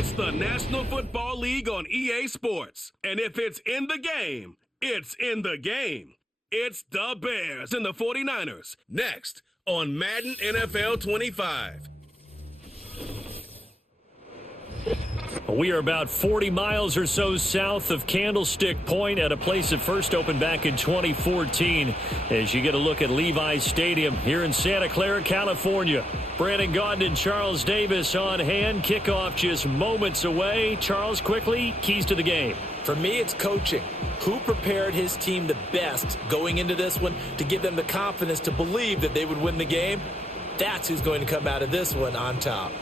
It's the National Football League on EA Sports. And if it's in the game, it's in the game. It's the Bears and the 49ers. Next on Madden NFL 25. We are about 40 miles or so south of Candlestick Point at a place that first opened back in 2014 as you get a look at Levi's Stadium here in Santa Clara, California. Brandon Gaudin and Charles Davis on hand. Kickoff just moments away. Charles, quickly, keys to the game. For me, it's coaching. Who prepared his team the best going into this one to give them the confidence to believe that they would win the game? That's who's going to come out of this one on top.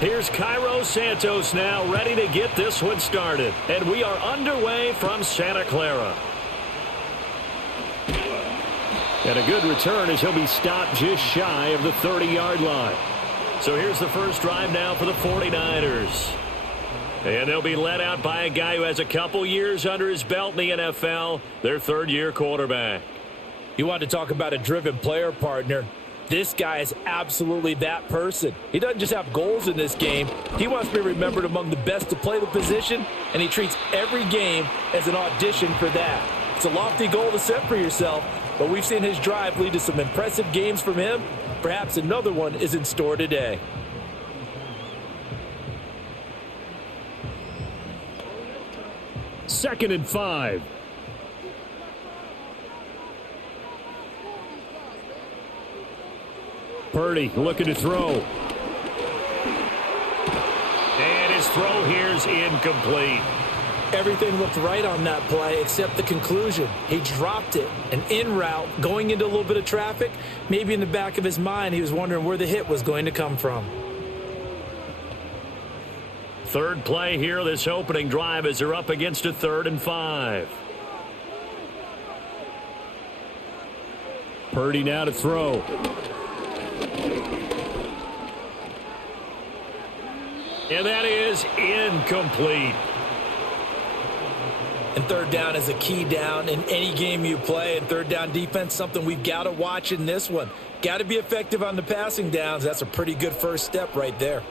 Here's Cairo Santos now ready to get this one started. And we are underway from Santa Clara. And a good return as he'll be stopped just shy of the 30-yard line. So here's the first drive now for the 49ers. And they'll be led out by a guy who has a couple years under his belt in the NFL, their third-year quarterback. You want to talk about a driven player, partner. This guy is absolutely that person. He doesn't just have goals in this game. He wants to be remembered among the best to play the position, and he treats every game as an audition for that. It's a lofty goal to set for yourself, but we've seen his drive lead to some impressive games from him. Perhaps another one is in store today. Second and 5. Purdy looking to throw. And his throw here is incomplete. Everything looked right on that play except the conclusion. He dropped it. An in route going into a little bit of traffic. Maybe in the back of his mind he was wondering where the hit was going to come from. Third play here this opening drive as they're up against a 3rd and 5. Purdy now to throw. And that is incomplete. And third down is a key down in any game you play. And third down defense, something we've got to watch in this one. Got to be effective on the passing downs. That's a pretty good first step right there.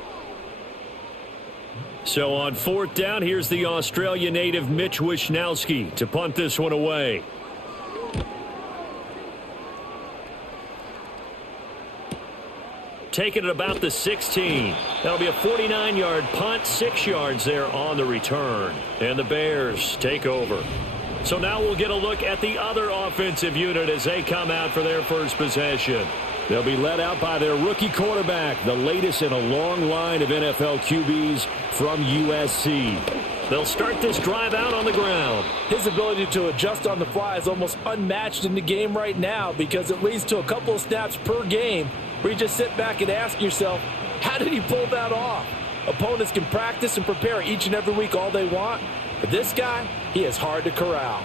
So on 4th down, here's the Australia native Mitch Wishnowsky to punt this one away. Taking it about the 16. That'll be a 49-yard punt, 6 yards there on the return. And the Bears take over. So now we'll get a look at the other offensive unit as they come out for their first possession. They'll be led out by their rookie quarterback, the latest in a long line of NFL QBs from USC. They'll start this drive out on the ground. His ability to adjust on the fly is almost unmatched in the game right now because it leads to a couple of snaps per game where you just sit back and ask yourself, how did he pull that off? Opponents can practice and prepare each and every week all they want, but this guy, he is hard to corral.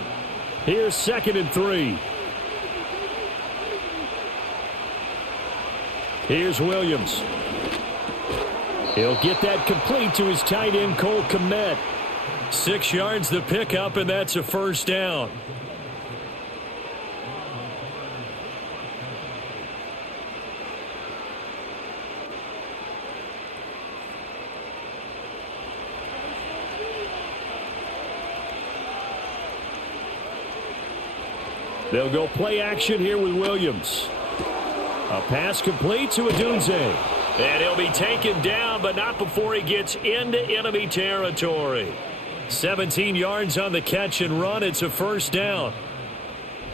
Here's 2nd and 3. Here's Williams. He'll get that complete to his tight end, Cole Kmet. 6 yards the pickup, and that's a first down. They'll go play action here with Williams. A pass complete to Adunze. And he'll be taken down, but not before he gets into enemy territory. 17 yards on the catch and run. It's a first down.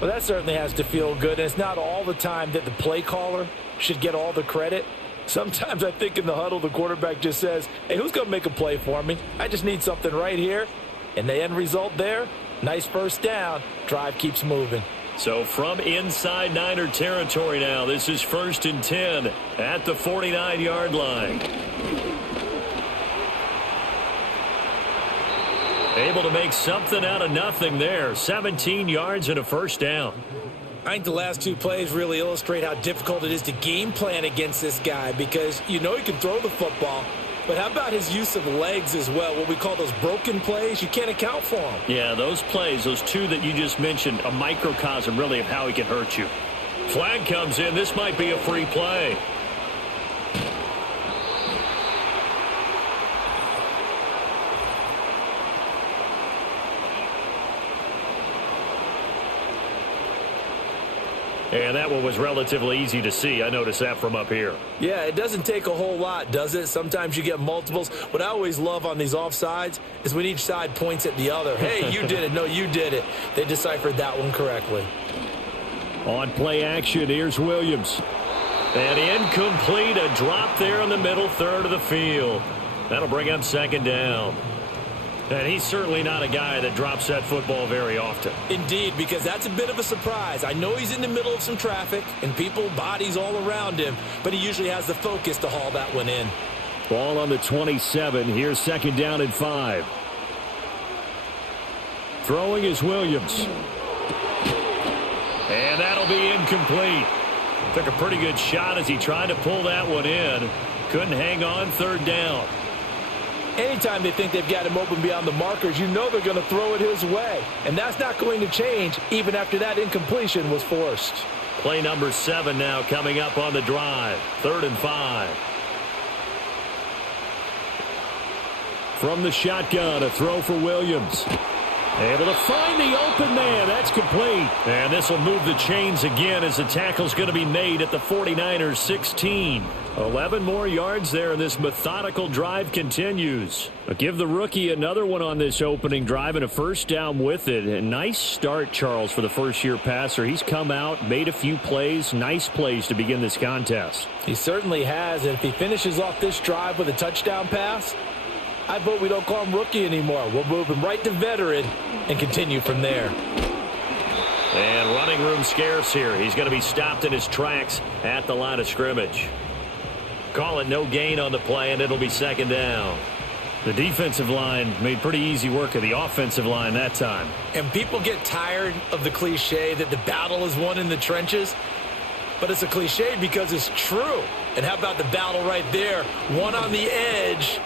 Well, that certainly has to feel good. And it's not all the time that the play caller should get all the credit. Sometimes I think in the huddle, the quarterback just says, hey, who's going to make a play for me? I just need something right here. And the end result there, nice first down. Drive keeps moving. So from inside Niner territory now, this is 1st and 10 at the 49-yard line. Able to make something out of nothing there. 17 yards and a first down. I think the last two plays really illustrate how difficult it is to game plan against this guy, because you know he can throw the football, but how about his use of legs as well? What we call those broken plays, you can't account for them. Yeah, those plays, those two that you just mentioned, a microcosm really of how he can hurt you. Flag comes in. This might be a free play. And that one was relatively easy to see. I noticed that from up here. Yeah, it doesn't take a whole lot, does it? Sometimes you get multiples. What I always love on these offsides is when each side points at the other. Hey, you did it. No, you did it. They deciphered that one correctly. On play action, here's Williams. And incomplete, a drop there in the middle third of the field. That'll bring up second down. And he's certainly not a guy that drops that football very often. Indeed, because that's a bit of a surprise. I know he's in the middle of some traffic and people, bodies all around him, but he usually has the focus to haul that one in. Ball on the 27. Here's second down and 5. Throwing is Williams. And that'll be incomplete. Took a pretty good shot as he tried to pull that one in. Couldn't hang on, third down. Anytime they think they've got him open beyond the markers, you know they're going to throw it his way. And that's not going to change even after that incompletion was forced. Play number 7 now coming up on the drive. 3rd and 5. From the shotgun, a throw for Williams. Able to find the open man. That's complete. And this will move the chains again as the tackle's going to be made at the 49ers 16. 11 more yards there, and this methodical drive continues. But give the rookie another one on this opening drive and a first down with it. A nice start, Charles, for the first-year passer. He's come out, made a few plays, nice plays to begin this contest. He certainly has, and if he finishes off this drive with a touchdown pass, I vote we don't call him rookie anymore. We'll move him right to veteran and continue from there. And running room scarce here. He's going to be stopped in his tracks at the line of scrimmage. Call it no gain on the play, and it'll be second down. The defensive line made pretty easy work of the offensive line that time. And people get tired of the cliche that the battle is won in the trenches. But it's a cliche because it's true. And how about the battle right there? One on the edge.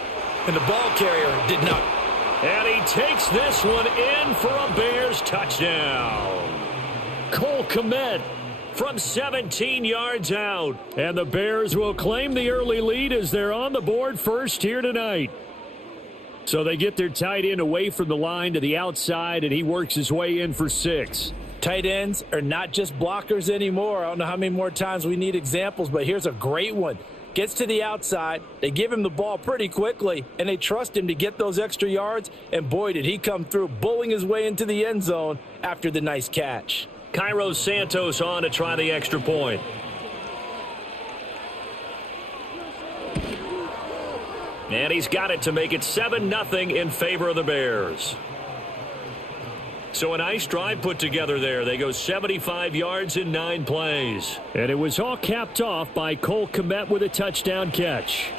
And the ball carrier did not. And he takes this one in for a Bears touchdown. Kmet from 17 yards out. And the Bears will claim the early lead as they're on the board first here tonight. So they get their tight end away from the line to the outside, and he works his way in for 6. Tight ends are not just blockers anymore. I don't know how many more times we need examples, but here's a great one. Gets to the outside, they give him the ball pretty quickly, and they trust him to get those extra yards, and boy, did he come through, bowling his way into the end zone after the nice catch. Cairo Santos on to try the extra point. And he's got it to make it 7-0 in favor of the Bears. So a nice drive put together there. They go 75 yards in 9 plays. And it was all capped off by Kmet with a touchdown catch.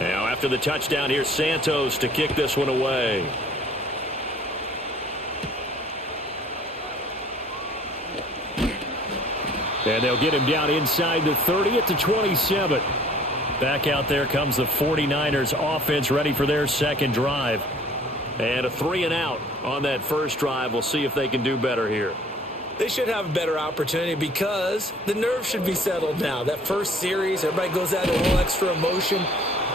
Now after the touchdown, here's Santos to kick this one away. And they'll get him down inside the 30 at the 27. Back out there comes the 49ers offense ready for their second drive. And a 3-and-out on that first drive. We'll see if they can do better here. They should have a better opportunity because the nerves should be settled now. That first series, everybody goes out a little extra emotion.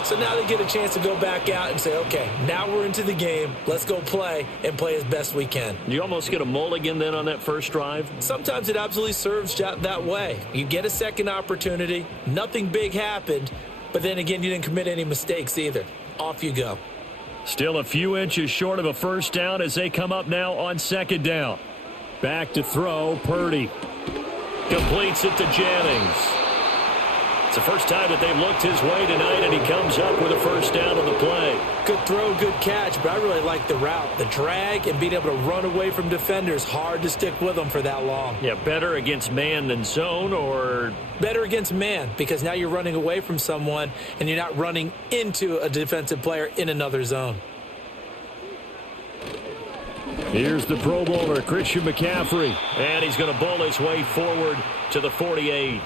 So now they get a chance to go back out and say, okay, now we're into the game. Let's go play and play as best we can. You almost get a mulligan then on that first drive? Sometimes it absolutely serves that way. You get a second opportunity. Nothing big happened. But then again, you didn't commit any mistakes either. Off you go. Still a few inches short of a first down as they come up now on second down. Back to throw, Purdy. Completes it to Jennings. the first time that they've looked his way tonight, and he comes up with a first down on the play. Good throw, good catch, but I really like the route. The drag and being able to run away from defenders, hard to stick with them for that long. Yeah, better against man than zone, or? Better against man, because now you're running away from someone and you're not running into a defensive player in another zone. Here's the Pro Bowler, Christian McCaffrey, and he's going to bowl his way forward to the 48.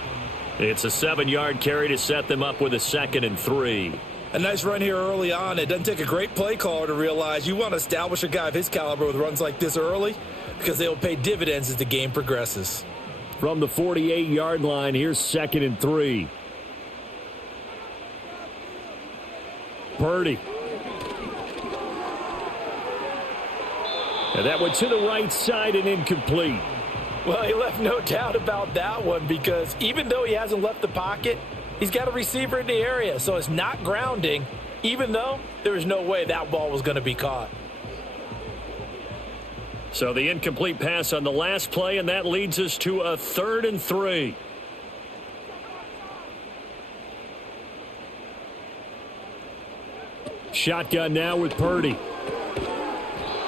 It's a 7-yard carry to set them up with a 2nd and 3. A nice run here early on. It doesn't take a great play caller to realize you want to establish a guy of his caliber with runs like this early, because they will pay dividends as the game progresses. From the 48-yard line, here's 2nd and 3. Purdy. And that went to the right side and incomplete. Well, he left no doubt about that one, because even though he hasn't left the pocket, he's got a receiver in the area, so it's not grounding, even though there was no way that ball was going to be caught. So the incomplete pass on the last play, and that leads us to a 3rd and 3. Shotgun now with Purdy.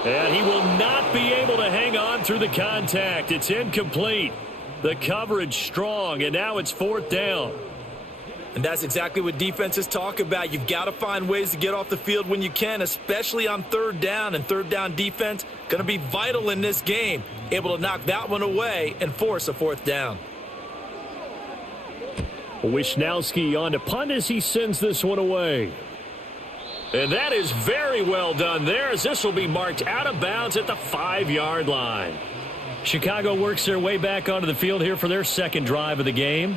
And he will not be able to hang on through the contact. It's incomplete. The coverage strong, and now it's 4th down. And that's exactly what defenses talk about. You've got to find ways to get off the field when you can, especially on 3rd down. And 3rd down defense going to be vital in this game. Able to knock that one away and force a 4th down. Wisnowski on to punt as he sends this one away. And that is very well done there, as this will be marked out of bounds at the 5-yard line. Chicago works their way back onto the field here for their 2nd drive of the game.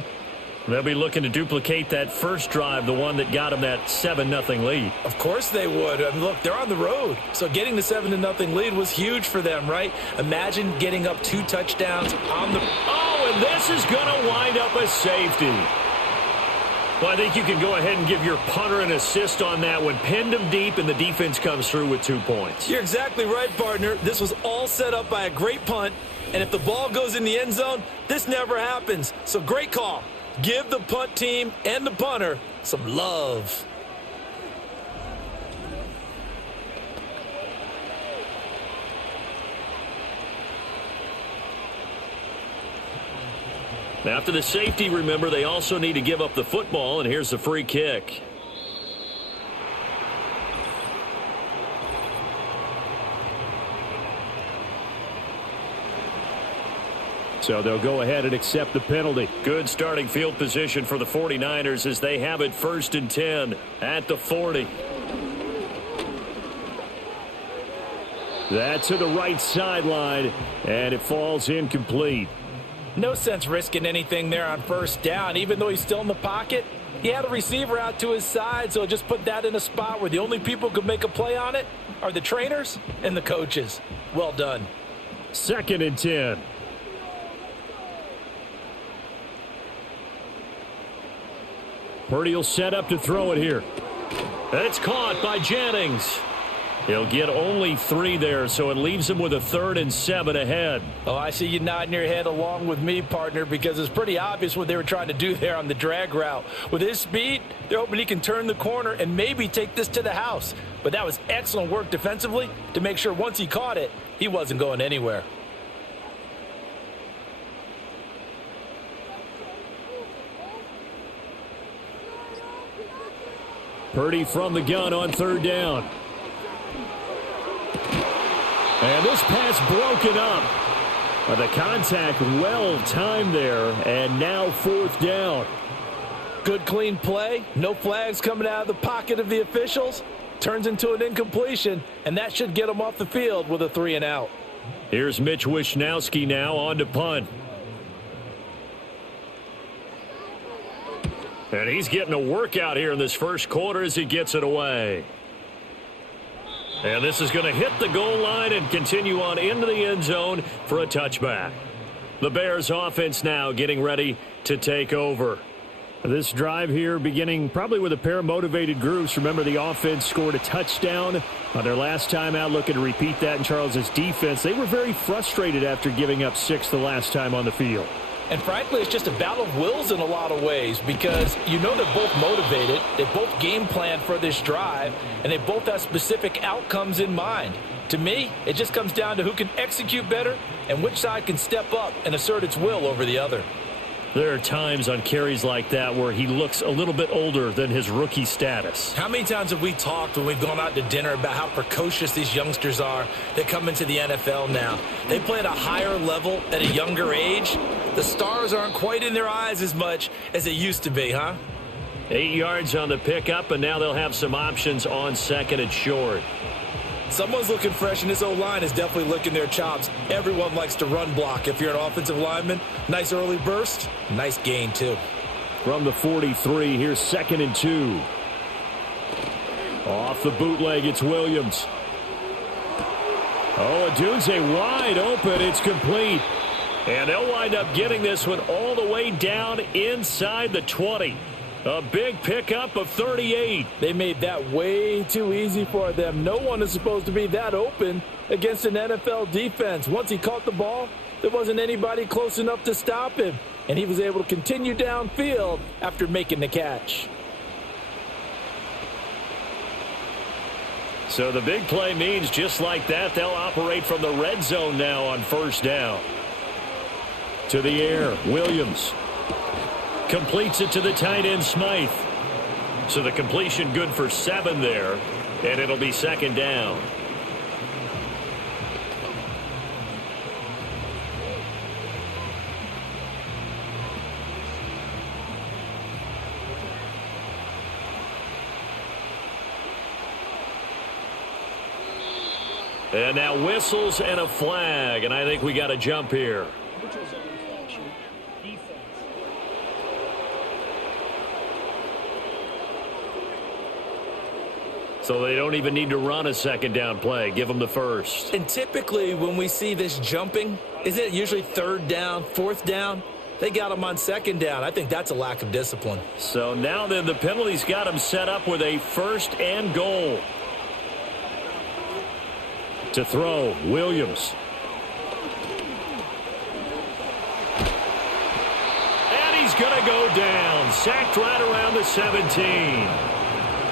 They'll be looking to duplicate that first drive, the one that got them that 7-0 lead. Of course they would. I mean, look, they're on the road. So getting the 7-0 lead was huge for them, right? Imagine getting up 2 touchdowns on the... Oh, and this is going to wind up a safety. Well, I think you can go ahead and give your punter an assist on that one. Pinned him deep, and the defense comes through with 2 points. You're exactly right, partner. This was all set up by a great punt, and if the ball goes in the end zone, this never happens. So great call. Give the punt team and the punter some love. After the safety, remember, they also need to give up the football, and here's the free kick. So they'll go ahead and accept the penalty. Good starting field position for the 49ers as they have it 1st and 10 at the 40. That's to the right sideline, and it falls incomplete. No sense risking anything there on 1st down. Even though he's still in the pocket, he had a receiver out to his side, so just put that in a spot where the only people who can make a play on it are the trainers and the coaches. Well done. 2nd and 10. Purdy will set up to throw it here. It's caught by Jennings. He'll get only 3 there, so it leaves him with a 3rd and 7 ahead. Oh, I see you nodding your head along with me, partner, because it's pretty obvious what they were trying to do there on the drag route. With his speed, they're hoping he can turn the corner and maybe take this to the house. But that was excellent work defensively to make sure once he caught it, he wasn't going anywhere. Purdy from the gun on 3rd down. And this pass broken up. The contact well timed there, and now 4th down. Good clean play. No flags coming out of the pocket of the officials. Turns into an incompletion, and that should get him off the field with a 3 and out. Here's Mitch Wishnowski now on to punt. And he's getting a workout here in this 1st quarter as he gets it away. And this is going to hit the goal line and continue on into the end zone for a touchback. The Bears offense now getting ready to take over. This drive here beginning probably with a pair of motivated groups. Remember, the offense scored a touchdown on their last time out, looking to repeat that in Charles's defense. They were very frustrated after giving up 6 the last time on the field. And frankly, it's just a battle of wills in a lot of ways because you know they're both motivated, they both game plan for this drive, and they both have specific outcomes in mind. To me, it just comes down to who can execute better and which side can step up and assert its will over the other. There are times on carries like that where he looks a little bit older than his rookie status. How many times have we talked when we've gone out to dinner about how precocious these youngsters are that come into the NFL now? They play at a higher level at a younger age. The stars aren't quite in their eyes as much as they used to be, huh? 8 yards on the pickup, and now they'll have some options on second and short. Someone's looking fresh, and this O-line is definitely licking their chops. Everyone likes to run block. If you're an offensive lineman, nice early burst, nice gain, too. From the 43, here's 2nd and 2. Off the bootleg, it's Williams. Oh, Adunze wide open. It's complete. And they'll wind up getting this one all the way down inside the 20. A big pickup of 38. They made that way too easy for them. No one is supposed to be that open against an NFL defense. Once he caught the ball, there wasn't anybody close enough to stop him. And he was able to continue downfield after making the catch. So the big play means just like that, they'll operate from the red zone now on 1st down. To the air, Williams. Completes it to the tight end, Smythe. So the completion good for 7 there, and it'll be 2nd down. And now whistles and a flag, and I think we got a jump here. So they don't even need to run a 2nd down play. Give them the 1st. And typically when we see this jumping, isn't it usually 3rd down, 4th down? They got them on 2nd down. I think that's a lack of discipline. So now then the penalty's got them set up with a 1st and goal. To throw, Williams. And he's going to go down. Sacked right around the 17.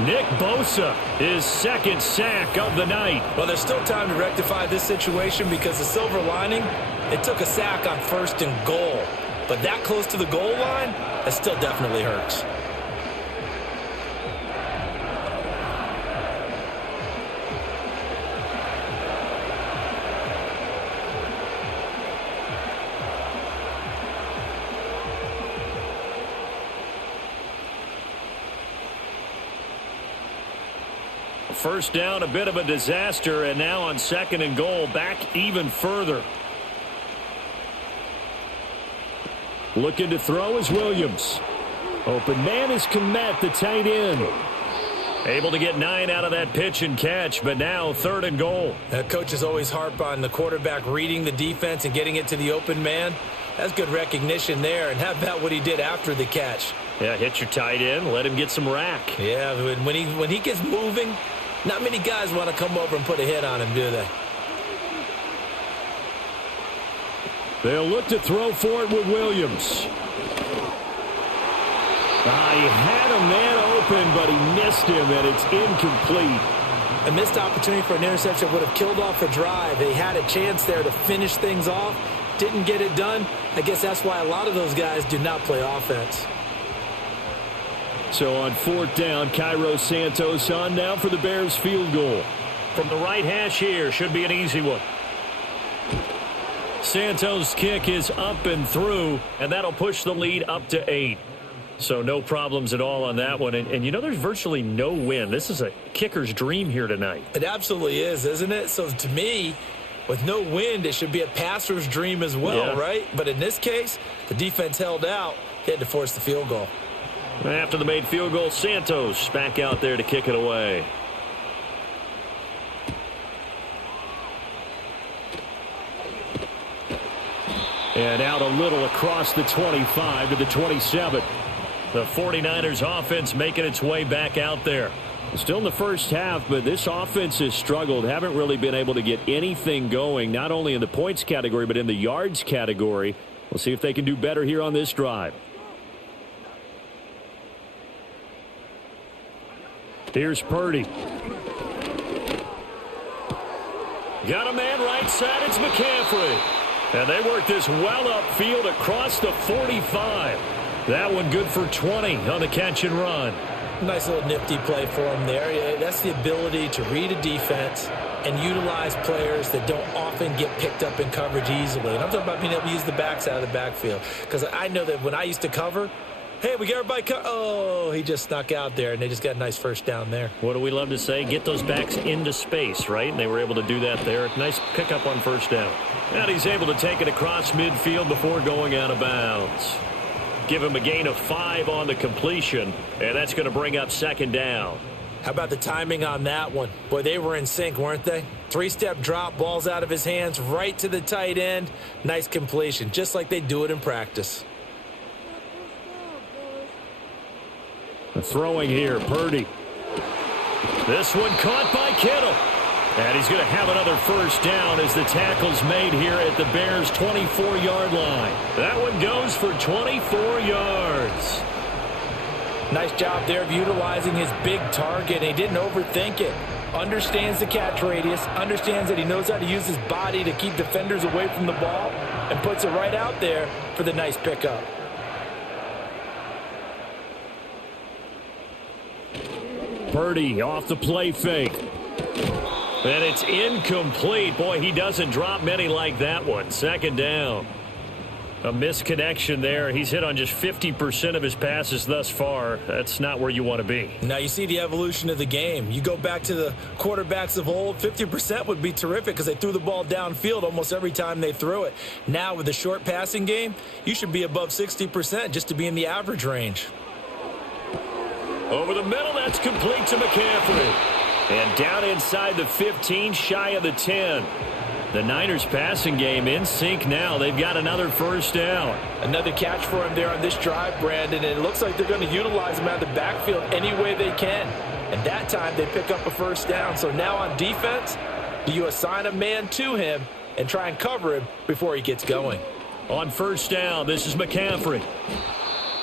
Nick Bosa, his 2nd sack of the night. Well, there's still time to rectify this situation because the silver lining, it took a sack on 1st and goal. But that close to the goal line, that still definitely hurts. First down, a bit of a disaster, and now on 2nd and goal, back even further. Looking to throw is Williams. Open man is Kmet, the tight end. Able to get 9 out of that pitch and catch, but now 3rd and goal. Coaches always harp on the quarterback reading the defense and getting it to the open man. That's good recognition there, and how about what he did after the catch? Yeah, hit your tight end, let him get some rack. Yeah, when he gets moving, not many guys want to come over and put a hit on him, do they? They'll look to throw for it with Williams. He had a man open, but he missed him, and it's incomplete. A missed opportunity for an interception would have killed off a drive. They had a chance there to finish things off. Didn't get it done. I guess that's why a lot of those guys do not play offense. So on 4th down, Cairo Santos on now for the Bears field goal. From the right hash here, should be an easy one. Santos' kick is up and through, and that'll push the lead up to 8. So no problems at all on that one. And you know, there's virtually no wind. This is a kicker's dream here tonight. It absolutely is, isn't it? So to me, with no wind, it should be a passer's dream as well, right? But in this case, the defense held out. They had to force the field goal. After the made field goal, Santos back out there to kick it away. And out a little across the 25 to the 27. The 49ers offense making its way back out there. Still in the first half, but this offense has struggled. Haven't really been able to get anything going, not only in the points category, but in the yards category. We'll see if they can do better here on this drive. Here's Purdy. Got a man right side. It's McCaffrey. And they work this well upfield across the 45. That one good for 20 on the catch and run. Nice little nifty play for him there. That's the ability to read a defense and utilize players that don't often get picked up in coverage easily. And I'm talking about being able to use the backs out of the backfield. Because I know that when I used to cover, hey, we got everybody oh, he just snuck out there, and they just got a nice first down there. What do we love to say? Get those backs into space, right? And they were able to do that there. Nice pickup on first down. And he's able to take it across midfield before going out of bounds. Give him a gain of 5 on the completion, and that's going to bring up second down. How about the timing on that one? Boy, they were in sync, weren't they? 3-step drop, ball's out of his hands, right to the tight end. Nice completion, just like they do it in practice. Throwing here, Purdy. This one caught by Kittle. And he's going to have another first down as the tackle's made here at the Bears' 24-yard line. That one goes for 24 yards. Nice job there of utilizing his big target. He didn't overthink it. Understands the catch radius. Understands that he knows how to use his body to keep defenders away from the ball. And puts it right out there for the nice pickup. Purdy off the play fake. And it's incomplete. Boy, he doesn't drop many like that one. Second down. A misconnection there. He's hit on just 50% of his passes thus far. That's not where you want to be. Now you see the evolution of the game. You go back to the quarterbacks of old, 50% would be terrific because they threw the ball downfield almost every time they threw it. Now with the short passing game, you should be above 60% just to be in the average range. Over the middle, that's complete to McCaffrey. And down inside the 15, shy of the 10. The Niners passing game in sync now. They've got another first down. Another catch for him there on this drive, Brandon. And it looks like they're going to utilize him out of the backfield any way they can. And that time they pick up a first down. So now on defense, do you assign a man to him and try and cover him before he gets going? On first down, this is McCaffrey.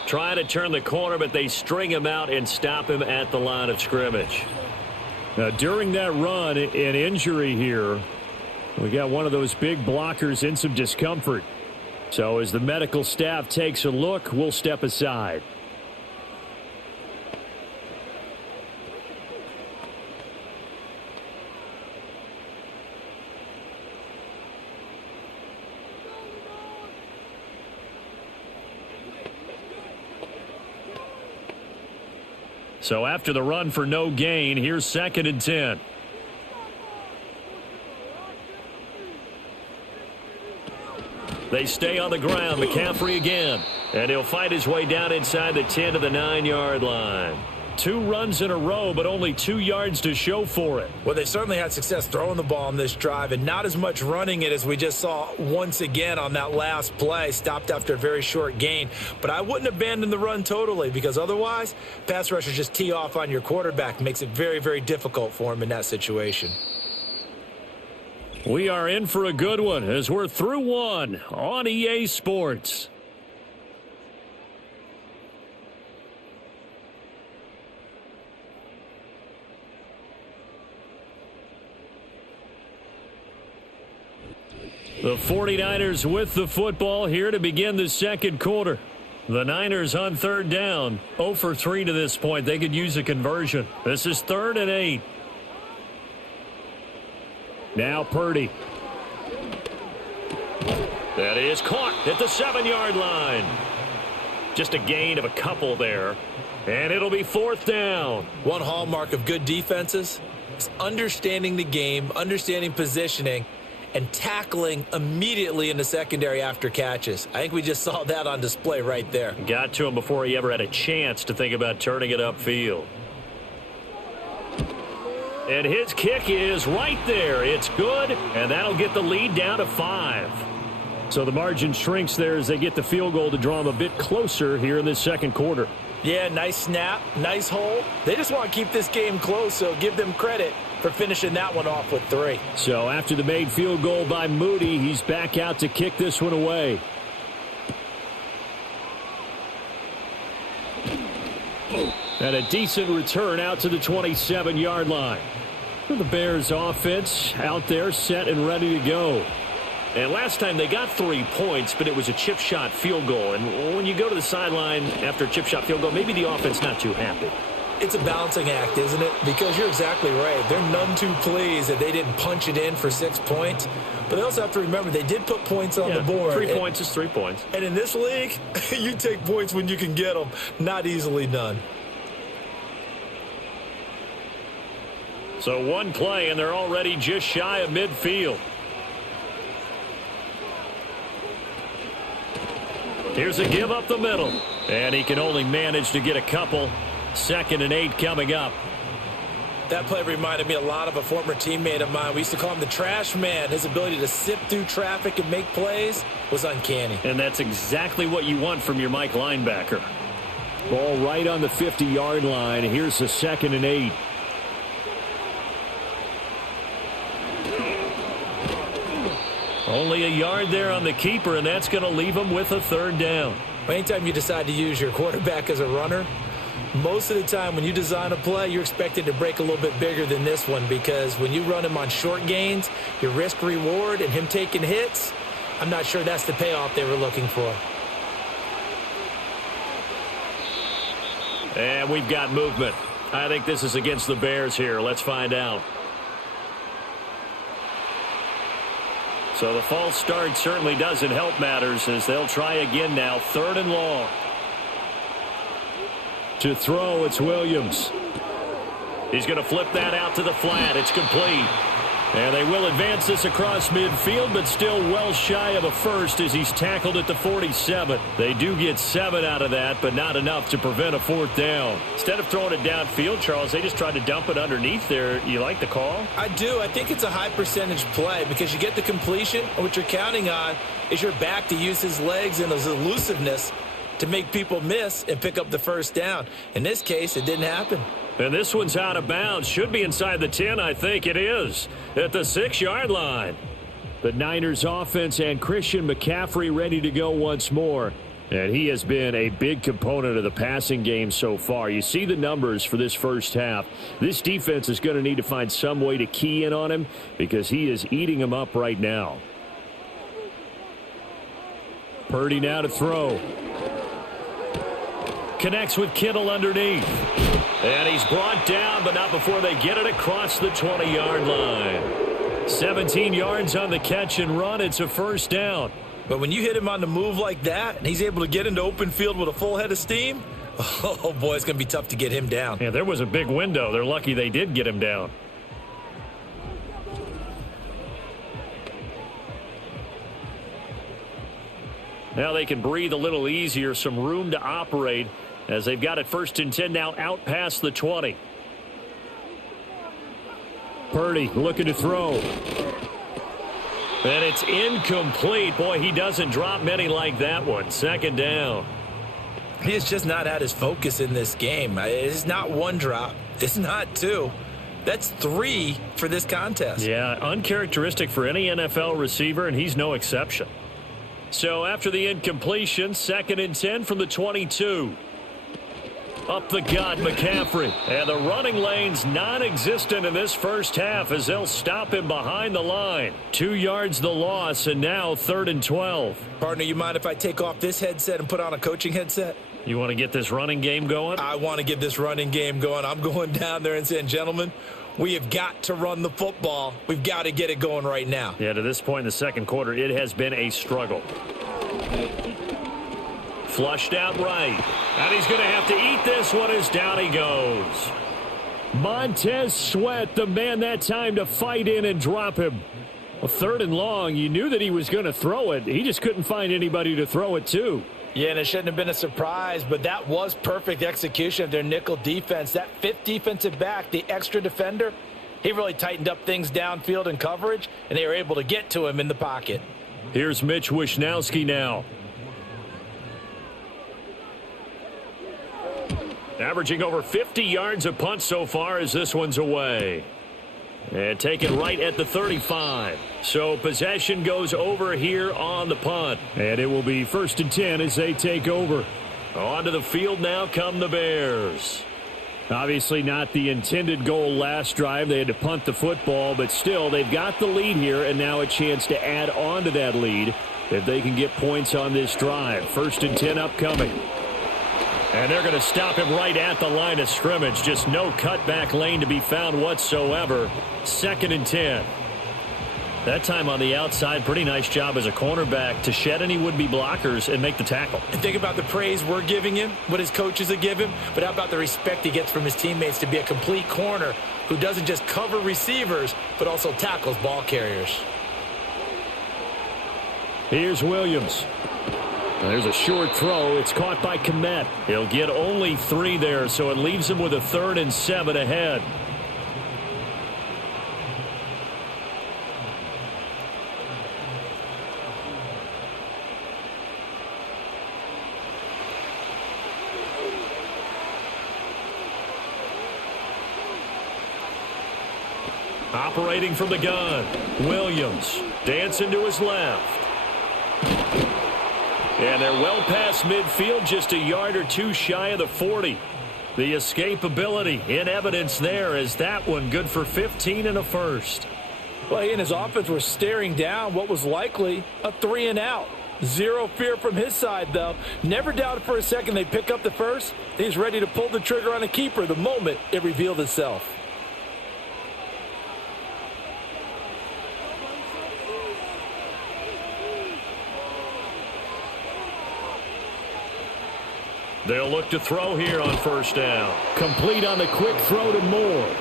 Trying to turn the corner, but they string him out and stop him at the line of scrimmage. Now, during that run, an injury here. We got one of those big blockers in some discomfort. So as the medical staff takes a look, we'll step aside. So after the run for no gain, here's 2nd and 10. They stay on the ground. McCaffrey again. And he'll fight his way down inside the 10 to the 9-yard line. 2 runs in a row, but only 2 yards to show for it. Well, they certainly had success throwing the ball on this drive and not as much running it as we just saw once again on that last play. Stopped after a very short gain. But I wouldn't abandon the run totally because otherwise, pass rushers just tee off on your quarterback. Makes it very, very difficult for him in that situation. We are in for a good one as we're through one on EA Sports. The 49ers with the football here to begin the second quarter. The Niners on third down. 0 for 3 to this point. They could use a conversion. This is 3rd and 8. Now Purdy. That is caught at the 7-yard line. Just a gain of a couple there. And it'll be 4th down. One hallmark of good defenses is understanding the game, understanding positioning, and tackling immediately in the secondary after catches. I think we just saw that on display right there. Got to him before he ever had a chance to think about turning it upfield. And his kick is right there. It's good, and that'll get the lead down to 5. So the margin shrinks there as they get the field goal to draw them a bit closer here in this second quarter. Yeah, nice snap, nice hold. They just want to keep this game close, so give them credit for finishing that one off with 3. So after the made field goal by Moody, he's back out to kick this one away. And a decent return out to the 27-yard line. The Bears offense out there set and ready to go. And last time they got 3 points, but it was a chip shot field goal. And when you go to the sideline after a chip shot field goal, maybe the offense not too happy. It's a balancing act, isn't it? Because you're exactly right. They're none too pleased that they didn't punch it in for 6 points. But they also have to remember they did put points on the board. 3 points is 3 points. And in this league, you take points when you can get them. Not easily done. So one play, and they're already just shy of midfield. Here's a give up the middle. And he can only manage to get a couple. 2nd and 8 coming up. That play reminded me a lot of a former teammate of mine. We used to call him the trash man. His ability to sift through traffic and make plays was uncanny. And that's exactly what you want from your Mike linebacker. Ball right on the 50-yard line. Here's the 2nd and 8. Only a yard there on the keeper, and that's going to leave him with a 3rd down. Anytime you decide to use your quarterback as a runner, most of the time when you design a play, you're expected to break a little bit bigger than this one, because when you run him on short gains, your risk-reward and him taking hits, I'm not sure that's the payoff they were looking for. And we've got movement. I think this is against the Bears here. Let's find out. So the false start certainly doesn't help matters, as they'll try again now. 3rd and long. To throw, it's Williams. He's going to flip that out to the flat. It's complete. And they will advance this across midfield, but still well shy of a first as he's tackled at the 47. They do get 7 out of that, but not enough to prevent a 4th down. Instead of throwing it downfield, Charles, they just tried to dump it underneath there. You like the call? I do. I think it's a high percentage play because you get the completion. And what you're counting on is your back to use his legs and his elusiveness to make people miss and pick up the 1st down. In this case, it didn't happen. And this one's out of bounds. Should be inside the 10, I think it is. At the 6-yard line. The Niners offense and Christian McCaffrey ready to go once more. And he has been a big component of the passing game so far. You see the numbers for this first half. This defense is going to need to find some way to key in on him because he is eating them up right now. Purdy now to throw. Connects with Kittle underneath. And he's brought down, but not before they get it across the 20-yard line. 17 yards on the catch and run. It's a 1st down. But when you hit him on the move like that, and he's able to get into open field with a full head of steam, oh, boy, it's going to be tough to get him down. Yeah, there was a big window. They're lucky they did get him down. Now they can breathe a little easier, some room to operate as they've got it 1st and 10 now out past the 20. Purdy looking to throw. And it's incomplete. Boy, he doesn't drop many like that one. 2nd down. He has just not had his focus in this game. It's not 1 drop. It's not 2. That's 3 for this contest. Yeah, uncharacteristic for any NFL receiver, and he's no exception. So after the incompletion, 2nd and 10 from the 22. Up the gut, McCaffrey. And the running lane's non-existent in this first half as they'll stop him behind the line. 2 yards the loss, and now 3rd and 12. Partner, you mind if I take off this headset and put on a coaching headset? You want to get this running game going? I want to get this running game going. I'm going down there and saying, gentlemen, we have got to run the football. We've got to get it going right now. Yeah, to this point in the 2nd quarter, it has been a struggle. Flushed out right. And he's going to have to eat this one as down he goes. Montez Sweat, the man that time to fight in and drop him. Well, 3rd and long, you knew that he was going to throw it. He just couldn't find anybody to throw it to. Yeah, and it shouldn't have been a surprise, but that was perfect execution of their nickel defense. That 5th defensive back, the extra defender, he really tightened up things downfield in coverage, and they were able to get to him in the pocket. Here's Mitch Wishnowski now. Averaging over 50 yards a punt so far as this one's away. And taken right at the 35. So possession goes over here on the punt. And it will be 1st and 10 as they take over. Onto the field now come the Bears. Obviously not the intended goal last drive. They had to punt the football, but still they've got the lead here and now a chance to add on to that lead if they can get points on this drive. 1st and 10 upcoming. And they're going to stop him right at the line of scrimmage. Just no cutback lane to be found whatsoever. 2nd and 10. That time on the outside, pretty nice job as a cornerback to shed any would-be blockers and make the tackle. And think about the praise we're giving him, what his coaches have given him, but how about the respect he gets from his teammates to be a complete corner who doesn't just cover receivers, but also tackles ball carriers. Here's Williams. There's a short throw. It's caught by Kmet. He'll get only 3 there, so it leaves him with a 3rd and 7 ahead. Operating from the gun, Williams dancing to his left. And they're well past midfield, just a yard or 2 shy of the 40. The escapability in evidence there as that one good for 15 and a first. Well, he and his offense were staring down what was likely a 3 and out. Zero fear from his side, though. Never doubted for a second they'd pick up the first. He's ready to pull the trigger on a keeper the moment it revealed itself. They'll look to throw here on 1st down. Complete on the quick throw to Moore.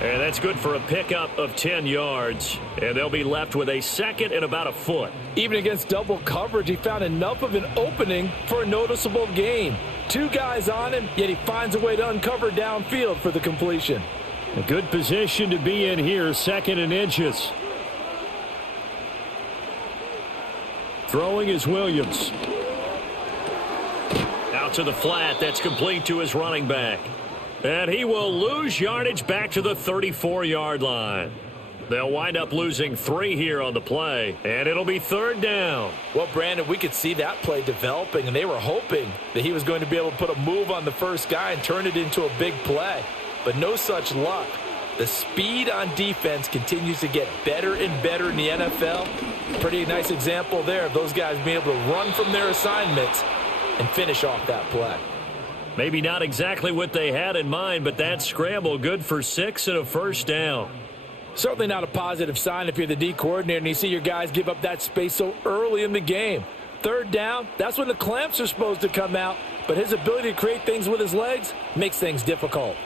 And that's good for a pickup of 10 yards. And they'll be left with a 2nd and about a foot. Even against double coverage, he found enough of an opening for a noticeable gain. 2 guys on him, yet he finds a way to uncover downfield for the completion. A good position to be in here, 2nd and inches. Throwing is Williams. Out to the flat. That's complete to his running back. And he will lose yardage back to the 34-yard line. They'll wind up losing 3 here on the play, and it'll be 3rd down. Well, Brandon, we could see that play developing, and they were hoping that he was going to be able to put a move on the first guy and turn it into a big play. But no such luck. The speed on defense continues to get better and better in the NFL. Pretty nice example there of those guys being able to run from their assignments and finish off that play. Maybe not exactly what they had in mind, but that scramble good for 6 and a 1st down. Certainly not a positive sign if you're the D coordinator and you see your guys give up that space so early in the game. 3rd down, that's when the clamps are supposed to come out, but his ability to create things with his legs makes things difficult.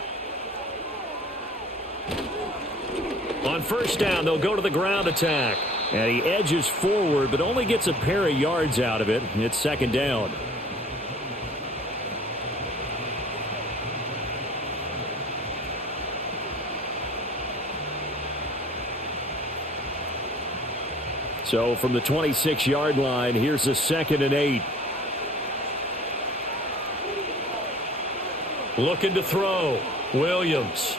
On 1st down, they'll go to the ground attack. And he edges forward, but only gets a pair of yards out of it. It's 2nd down. So from the 26-yard line, here's a 2nd and 8. Looking to throw. Williams.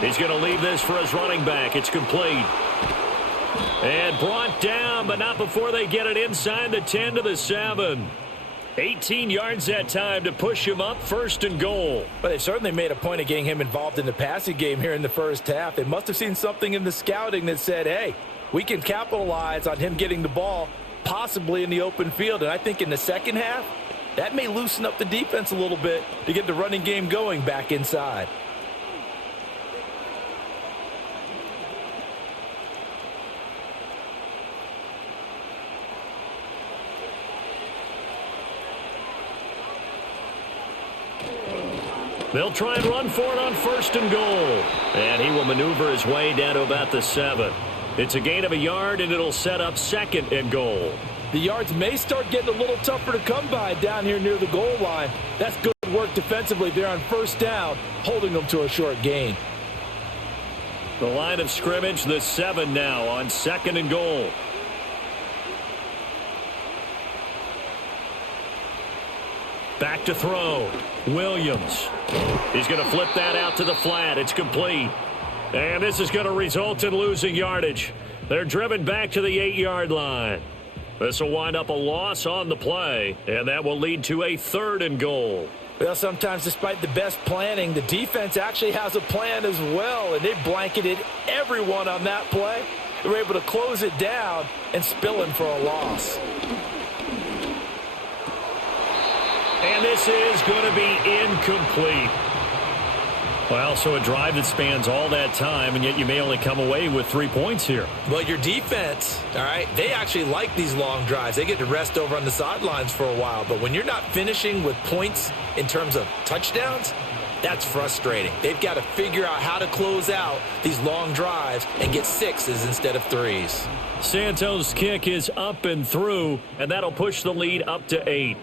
He's going to leave this for his running back. It's complete. And brought down, but not before they get it inside the 10 to the 7. 18 yards that time to push him up 1st and goal. But they certainly made a point of getting him involved in the passing game here in the first half. They must have seen something in the scouting that said, hey, we can capitalize on him getting the ball possibly in the open field. And I think in the second half, that may loosen up the defense a little bit to get the running game going back inside. They'll try and run for it on 1st and goal. And he will maneuver his way down to about the 7. It's a gain of a yard, and it'll set up 2nd and goal. The yards may start getting a little tougher to come by down here near the goal line. That's good work defensively there on 1st down, holding them to a short gain. The line of scrimmage, the 7 now on 2nd and goal. Back to throw. Williams. He's going to flip that out to the flat. It's complete. And this is going to result in losing yardage. They're driven back to the 8-yard line. This will wind up a loss on the play, and that will lead to a 3rd and goal. Well, sometimes despite the best planning, the defense actually has a plan as well, and they blanketed everyone on that play. They were able to close it down and spill in for a loss. And this is going to be incomplete. Well, so a drive that spans all that time, and yet you may only come away with 3 points here. Well, your defense, all right, they actually like these long drives. They get to rest over on the sidelines for a while. But when you're not finishing with points in terms of touchdowns, that's frustrating. They've got to figure out how to close out these long drives and get 6s instead of 3s. Santos' kick is up and through, and that'll push the lead up to 8.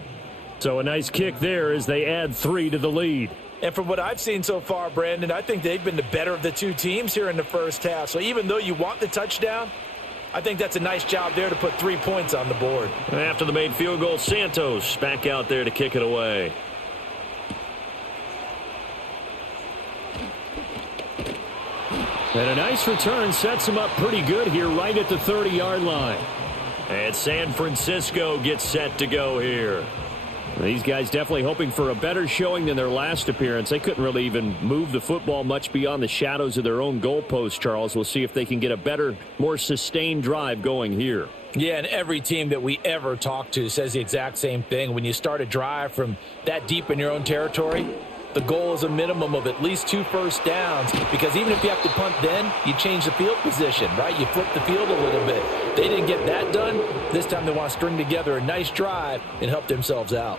So a nice kick there as they add 3 to the lead. And from what I've seen so far, Brandon, I think they've been the better of the two teams here in the first half. So even though you want the touchdown, I think that's a nice job there to put 3 points on the board. After the made field goal, Santos back out there to kick it away. And a nice return sets him up pretty good here right at the 30-yard line. And San Francisco gets set to go here. These guys definitely hoping for a better showing than their last appearance. They couldn't really even move the football much beyond the shadows of their own goalpost, Charles. We'll see if they can get a better, more sustained drive going here. Yeah, and every team that we ever talk to says the exact same thing. When you start a drive from that deep in your own territory, the goal is a minimum of at least 2 first downs, because even if you have to punt then, you change the field position, right? You flip the field a little bit. They didn't get that done. This time they want to string together a nice drive and help themselves out.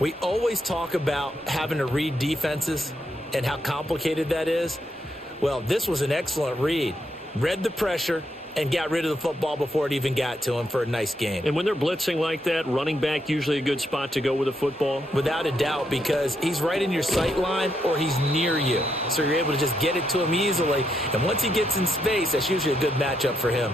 We always talk about having to read defenses and how complicated that is. Well, this was an excellent read. Read the pressure and got rid of the football before it even got to him for a nice gain. And when they're blitzing like that, running back usually a good spot to go with a football? Without a doubt, because he's right in your sight line or he's near you. So you're able to just get it to him easily. And once he gets in space, that's usually a good matchup for him.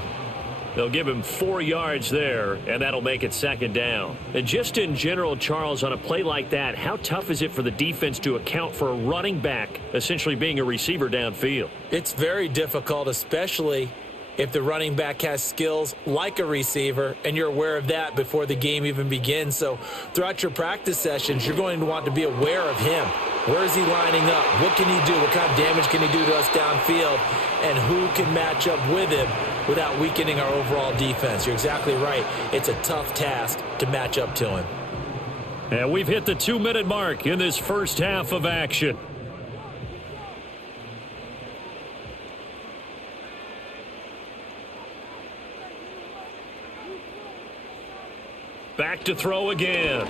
They'll give him 4 yards there, and that'll make it 2nd down. And just in general, Charles, on a play like that, how tough is it for the defense to account for a running back essentially being a receiver downfield? It's very difficult, especially if the running back has skills like a receiver, and you're aware of that before the game even begins. So throughout your practice sessions, you're going to want to be aware of him. Where is he lining up? What can he do? What kind of damage can he do to us downfield? And who can match up with him without weakening our overall defense? You're exactly right. It's a tough task to match up to him. And we've hit the 2-minute mark in this first half of action. Back to throw again.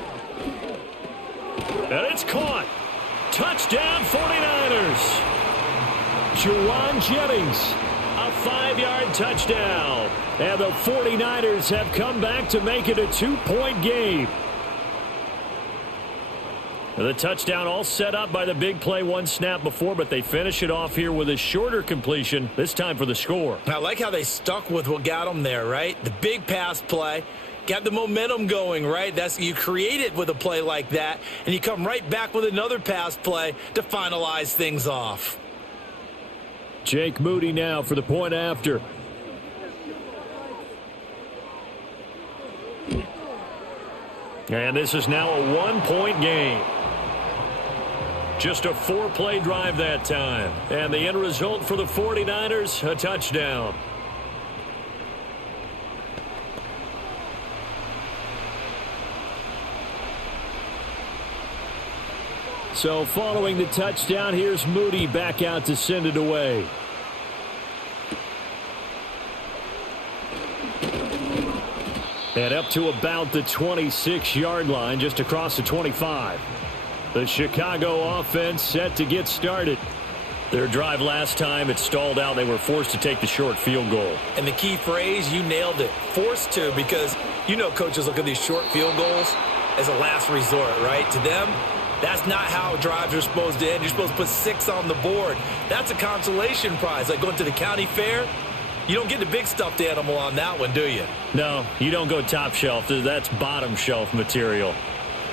And it's caught. Touchdown 49ers. Juwan Jennings, a 5-yard touchdown. And the 49ers have come back to make it a 2-point game. The touchdown all set up by the big play 1 snap before, but they finish it off here with a shorter completion, this time for the score. I like how they stuck with what got them there, right? The big pass play. Got the momentum going, right? You create it with a play like that, and you come right back with another pass play to finalize things off. Jake Moody now for the point after. And this is now a 1-point game. Just a 4-play drive that time. And the end result for the 49ers, a touchdown. So following the touchdown, here's Moody back out to send it away. And up to about the 26-yard line, just across the 25. The Chicago offense set to get started. Their drive last time, it stalled out. They were forced to take the short field goal. And the key phrase, you nailed it, forced to, because you know coaches look at these short field goals as a last resort, right? To them, that's not how drives are supposed to end. You're supposed to put 6 on the board. That's a consolation prize. Like going to the county fair, you don't get the big stuffed animal on that one, do you? No, you don't go top shelf. That's bottom shelf material.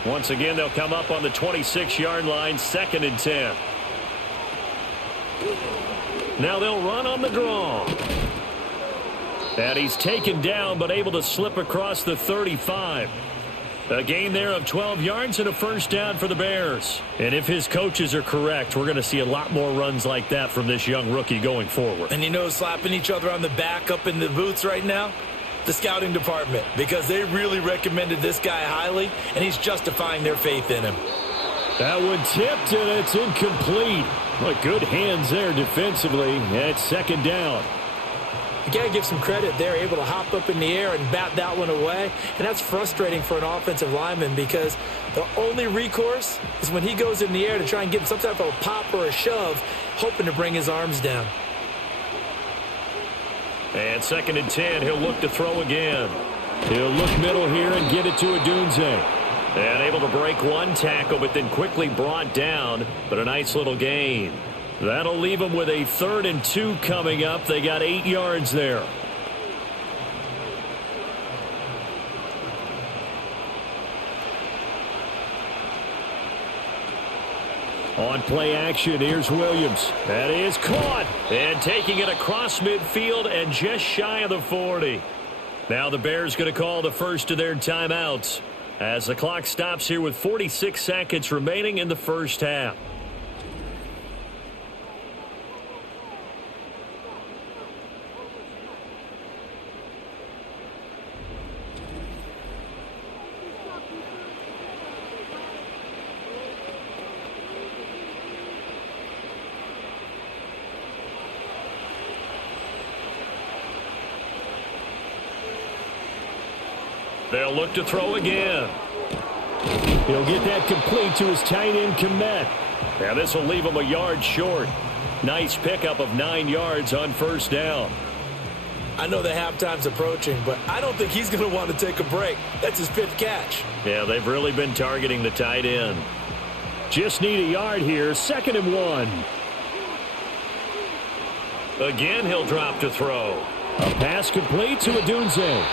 Once again, they'll come up on the 26-yard line, 2nd and 10. Now they'll run on the draw. And he's taken down but able to slip across the 35. A gain there of 12 yards and a first down for the Bears. And if his coaches are correct, we're going to see a lot more runs like that from this young rookie going forward. And you know, slapping each other on the back up in the booths right now? The scouting department, because they really recommended this guy highly, and he's justifying their faith in him. That one tipped, and it's incomplete. Well, good hands there defensively at second down. You got to give some credit. They're able to hop up in the air and bat that one away. And that's frustrating for an offensive lineman because the only recourse is when he goes in the air to try and get some type of a pop or a shove, hoping to bring his arms down. And 2nd and 10, he'll look to throw again. He'll look middle here and get it to Odunze. And able to break one tackle, but then quickly brought down. But a nice little gain. That'll leave them with a 3rd and 2 coming up. They got 8 yards there. On play action, here's Williams. That is caught. And taking it across midfield and just shy of the 40. Now the Bears going to call the first of their timeouts as the clock stops here with 46 seconds remaining in the first half. They'll look to throw again. He'll get that complete to his tight end, Kmet. Now this will leave him a yard short. Nice pickup of 9 yards on first down. I know that halftime's approaching, but I don't think he's going to want to take a break. That's his 5th catch. Yeah, they've really been targeting the tight end. Just need a yard here. 2nd and 1. Again, he'll drop to throw. A pass complete to Odunze.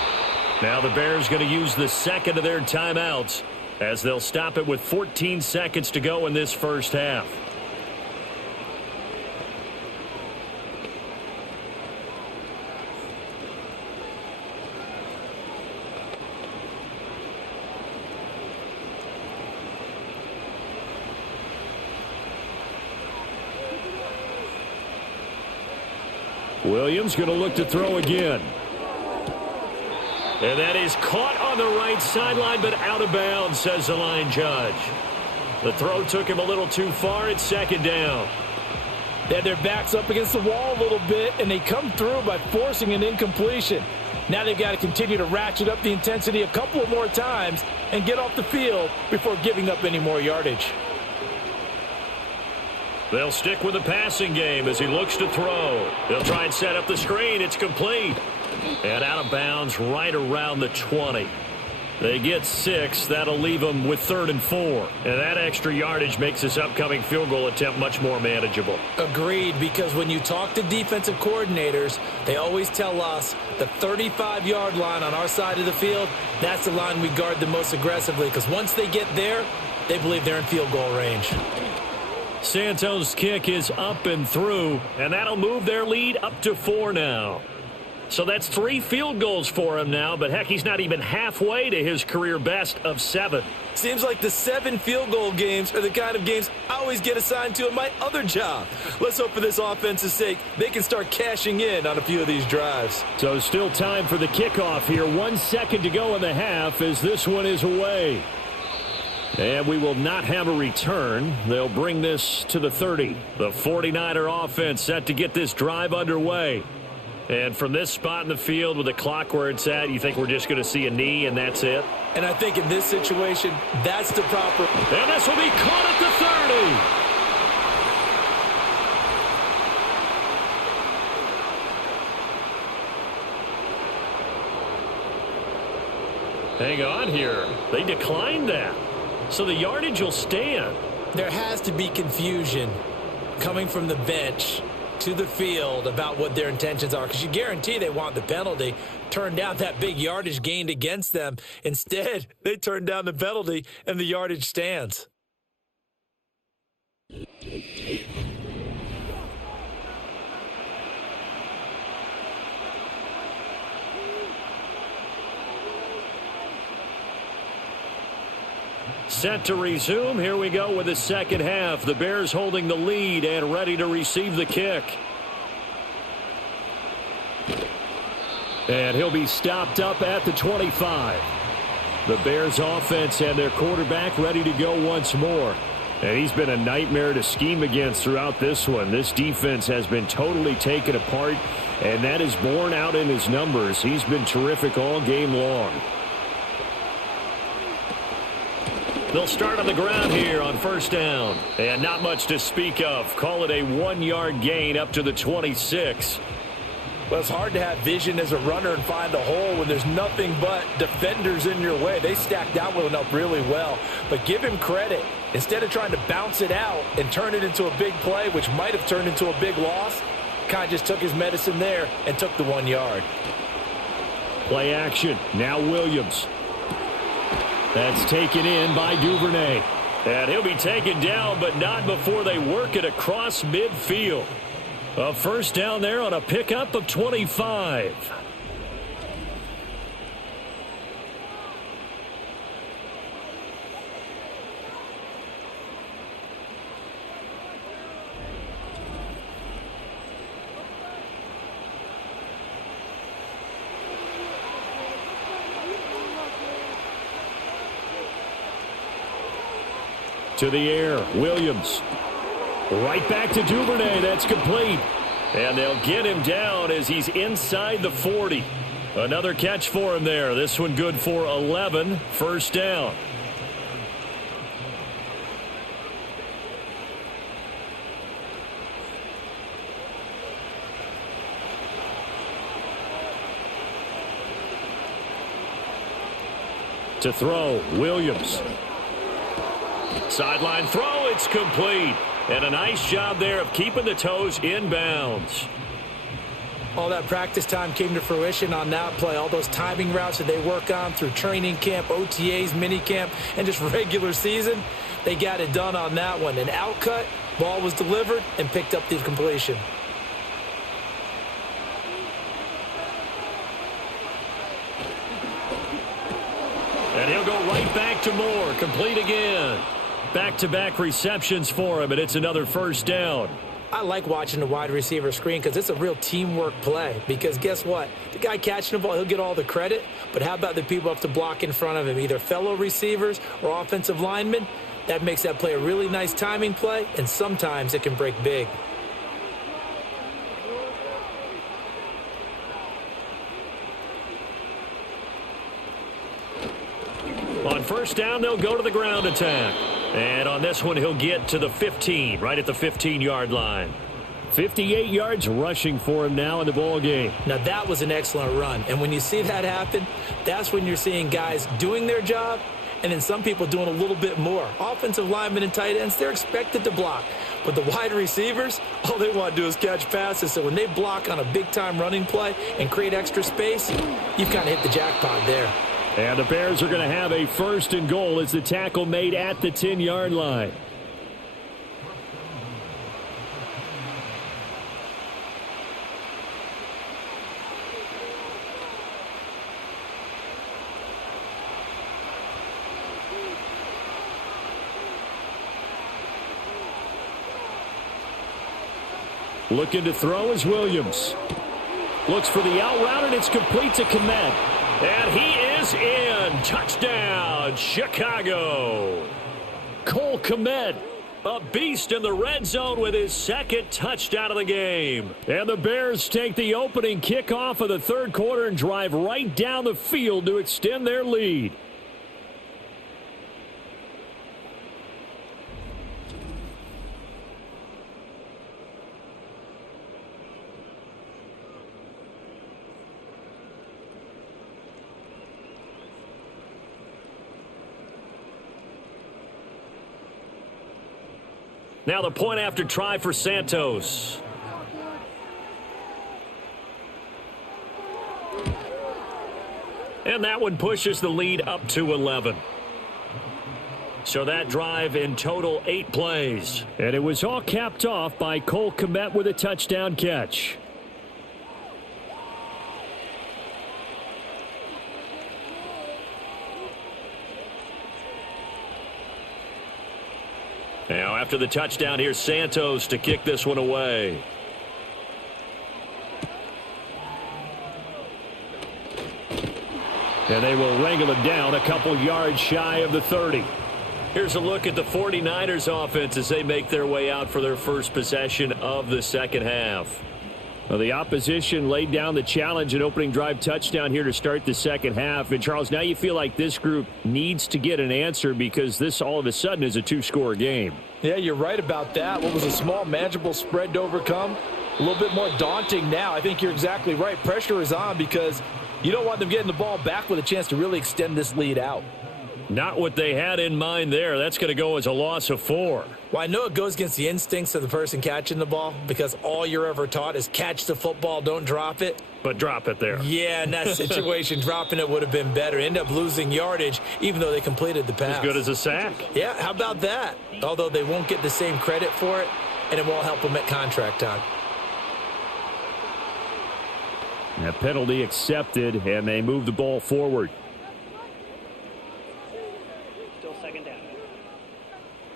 Now the Bears going to use the 2nd of their timeouts as they'll stop it with 14 seconds to go in this first half. Williams going to look to throw again. And that is caught on the right sideline, but out of bounds, says the line judge. The throw took him a little too far. It's 2nd down. They had their backs up against the wall a little bit, and they come through by forcing an incompletion. Now they've got to continue to ratchet up the intensity a couple of more times and get off the field before giving up any more yardage. They'll stick with the passing game as he looks to throw. They'll try and set up the screen. It's complete. And out of bounds right around the 20. They get 6. That'll leave them with 3rd and 4. And that extra yardage makes this upcoming field goal attempt much more manageable. Agreed, because when you talk to defensive coordinators, they always tell us the 35-yard line on our side of the field, that's the line we guard the most aggressively, because once they get there, they believe they're in field goal range. Santos' kick is up and through, and that'll move their lead up to 4 now. So that's 3 field goals for him now, but heck, he's not even halfway to his career best of 7. Seems like the 7 field goal games are the kind of games I always get assigned to in my other job. Let's hope for this offense's sake they can start cashing in on a few of these drives. So still time for the kickoff here. 1 second to go in the half as this one is away. And we will not have a return. They'll bring this to the 30. The 49er offense set to get this drive underway. And from this spot in the field with the clock where it's at, you think we're just going to see a knee and that's it? And I think in this situation, that's the proper. And this will be caught at the 30. Hang on here. They declined that. So the yardage will stand. There has to be confusion coming from the bench to the field about what their intentions are, because you guarantee they want the penalty. Turn down that big yardage gained against them. Instead, they turn down the penalty and the yardage stands. set to resume. Here we go with the second half. The Bears holding the lead and ready to receive the kick. And he'll be stopped up at the 25. The Bears offense and their quarterback ready to go once more. And he's been a nightmare to scheme against throughout this one. This defense has been totally taken apart, and that is borne out in his numbers. He's been terrific all game long. They'll start on the ground here on first down. And not much to speak of. Call it a 1-yard gain up to the 26. Well, it's hard to have vision as a runner and find a hole when there's nothing but defenders in your way. They stacked that one up really well. But give him credit. Instead of trying to bounce it out and turn it into a big play, which might have turned into a big loss, kind of just took his medicine there and took the 1 yard. Play action. Now Williams. That's taken in by Duvernay. And he'll be taken down, but not before they work it across midfield. A first down there on a pickup of 25. To the air, Williams. Right back to Duvernay. That's complete. And they'll get him down as he's inside the 40. Another catch for him there. This one good for 11. First down. To throw, Williams. Sideline throw, it's complete. And a nice job there of keeping the toes inbounds. All that practice time came to fruition on that play. All those timing routes that they work on through training camp, OTAs, minicamp, and just regular season, they got it done on that one. An outcut, ball was delivered, and picked up the completion. And he'll go right back to Moore, complete again. Back-to-back receptions for him, and it's another first down. I like watching the wide receiver screen because it's a real teamwork play. Because guess what? The guy catching the ball, he'll get all the credit. But how about the people up to block in front of him, either fellow receivers or offensive linemen? That makes that play a really nice timing play, and sometimes it can break big. On first down, they'll go to the ground attack. And on this one, he'll get to the 15, right at the 15-yard line. 58 yards rushing for him now in the ball game. Now, that was an excellent run. And when you see that happen, that's when you're seeing guys doing their job and then some people doing a little bit more. Offensive linemen and tight ends, they're expected to block. But the wide receivers, all they want to do is catch passes. So when they block on a big-time running play and create extra space, you've kind of hit the jackpot there. And the Bears are going to have a first and goal as the tackle made at the 10-yard line. Looking to throw is Williams. Looks for the out route, and it's complete to Kmet. And he is in. Touchdown, Chicago. Cole Kmet, a beast in the red zone with his second touchdown of the game. And the Bears take the opening kickoff of the third quarter and drive right down the field to extend their lead. Now the point after try for Santos. And that one pushes the lead up to 11. So that drive in total 8 plays. And it was all capped off by Cole Kmet with a touchdown catch. after the touchdown. Here's Santos to kick this one away. And they will wrangle it down a couple yards shy of the 30. Here's a look at the 49ers offense as they make their way out for their first possession of the second half. Well, the opposition laid down the challenge and opening drive touchdown here to start the second half. And, Charles, now you feel like this group needs to get an answer because this all of a sudden is a two-score game. Yeah, you're right about that. What was a small, manageable spread to overcome? A little bit more daunting now. I think you're exactly right. Pressure is on because you don't want them getting the ball back with a chance to really extend this lead out. Not what they had in mind there. That's going to go as a loss of 4. Well, I know it goes against the instincts of the person catching the ball because all you're ever taught is catch the football, don't drop it. But drop it there. Yeah, in that situation, dropping it would have been better. End up losing yardage, even though they completed the pass. As good as a sack. Yeah, how about that? Although they won't get the same credit for it, and it won't help them at contract time. A penalty accepted, and they move the ball forward.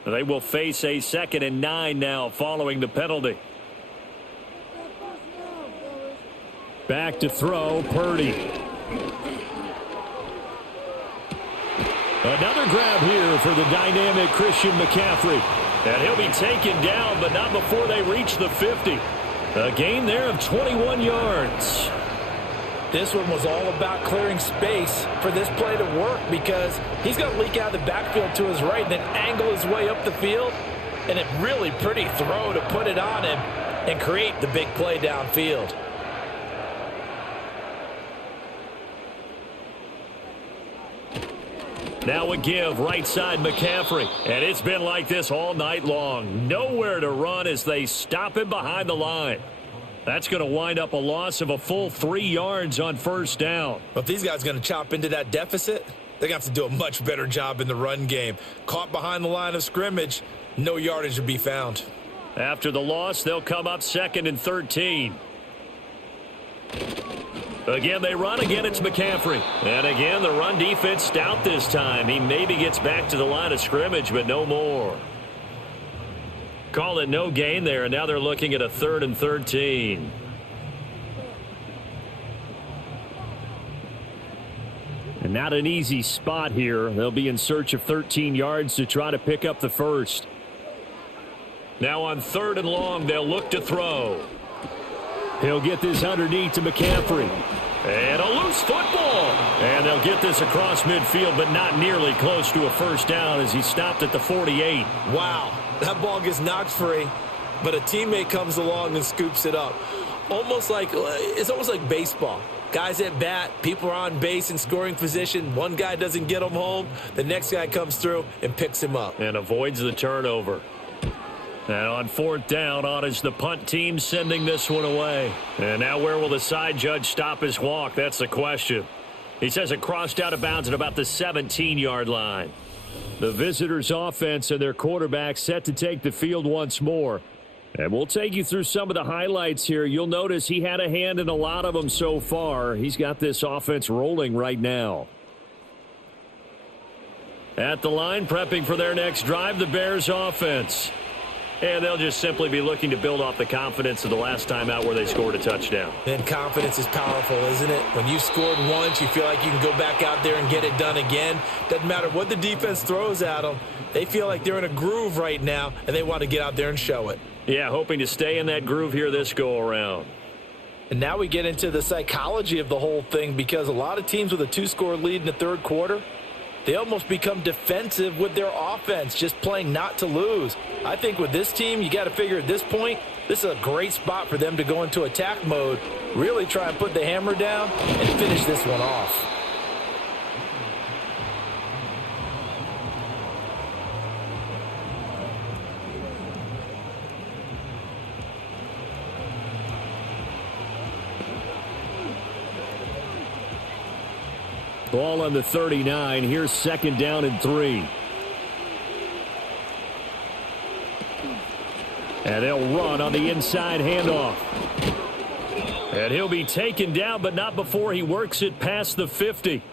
They will face a 2nd and 9 now following the penalty. Back to throw, Purdy. Another grab here for the dynamic Christian McCaffrey. And he'll be taken down, but not before they reach the 50. A gain there of 21 yards. This one was all about clearing space for this play to work because he's going to leak out of the backfield to his right and then angle his way up the field. And a really pretty throw to put it on him and create the big play downfield. Now a give right side McCaffrey. And it's been like this all night long. Nowhere to run as they stop him behind the line. That's going to wind up a loss of a full 3 yards on first down. But if these guys are going to chop into that deficit, they're going to have to do a much better job in the run game. Caught behind the line of scrimmage, no yardage to be found. After the loss, they'll come up 2nd and 13. Again, they run. Again, it's McCaffrey. And again, the run defense stout this time. He maybe gets back to the line of scrimmage, but no more. Call it no gain there, and now they're looking at a 3rd and 13. And not an easy spot here. They'll be in search of 13 yards to try to pick up the first. Now on 3rd and long, they'll look to throw. He'll get this underneath to McCaffrey. And a loose football. And they'll get this across midfield, but not nearly close to a first down as he stopped at the 48. Wow. That ball gets knocked free, but a teammate comes along and scoops it up. It's almost like baseball. Guys at bat, people are on base in scoring position. One guy doesn't get him home. The next guy comes through and picks him up. And avoids the turnover. And on 4th down, on is the punt team sending this one away. And now where will the side judge stop his walk? That's the question. He says it crossed out of bounds at about the 17-yard line. The visitors' offense and their quarterback set to take the field once more. And we'll take you through some of the highlights here. You'll notice he had a hand in a lot of them so far. He's got this offense rolling right now. At the line, prepping for their next drive, the Bears' offense. And they'll just simply be looking to build off the confidence of the last time out where they scored a touchdown. And confidence is powerful, isn't it? When you scored once, you feel like you can go back out there and get it done again. Doesn't matter what the defense throws at them. They feel like they're in a groove right now, and they want to get out there and show it. Yeah, hoping to stay in that groove here this go-around. And now we get into the psychology of the whole thing because a lot of teams with a 2-score lead in the third quarter, they almost become defensive with their offense, just playing not to lose. I think with this team, you got to figure at this point, this is a great spot for them to go into attack mode, really try and put the hammer down and finish this one off. Ball on the 39. Here's 2nd down and 3. And they'll run on the inside handoff. And he'll be taken down, but not before he works it past the 50.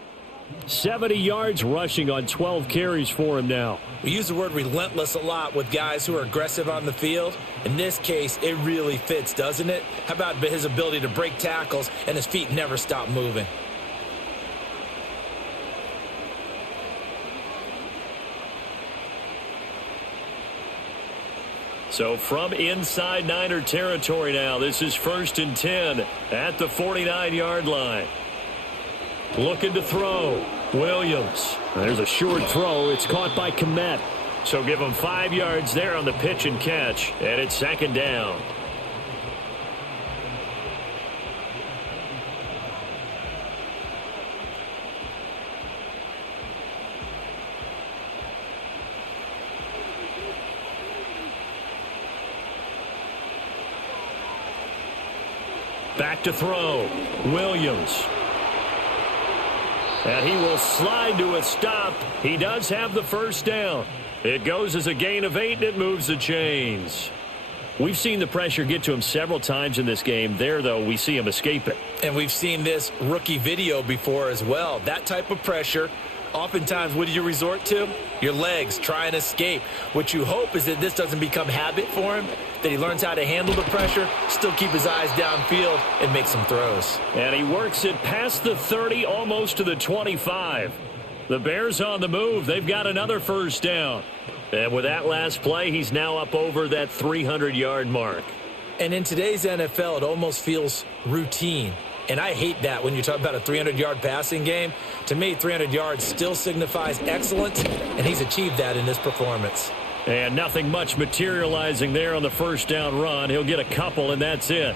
70 yards rushing on 12 carries for him now. We use the word relentless a lot with guys who are aggressive on the field. In this case, it really fits, doesn't it? How about his ability to break tackles and his feet never stop moving? So from inside Niner territory now, this is 1st and 10 at the 49-yard line. Looking to throw. Williams. There's a short throw. It's caught by Kmet. So give him 5 yards there on the pitch and catch. And it's 2nd down. Back to throw. Williams. And he will slide to a stop. He does have the 1st down. It goes as a gain of 8, and it moves the chains. We've seen the pressure get to him several times in this game. There, though, we see him escape it. And we've seen this rookie video before as well. That type of pressure, oftentimes, what do you resort to? Your legs, try and escape. What you hope is that this doesn't become habit for him, that he learns how to handle the pressure, still keep his eyes downfield, and make some throws. And he works it past the 30, almost to the 25. The Bears on the move. They've got another 1st down. And with that last play, he's now up over that 300-yard mark. And in today's NFL, it almost feels routine. And I hate that when you talk about a 300-yard passing game. To me, 300 yards still signifies excellence, and he's achieved that in this performance. And nothing much materializing there on the 1st down run. He'll get a couple, and that's it.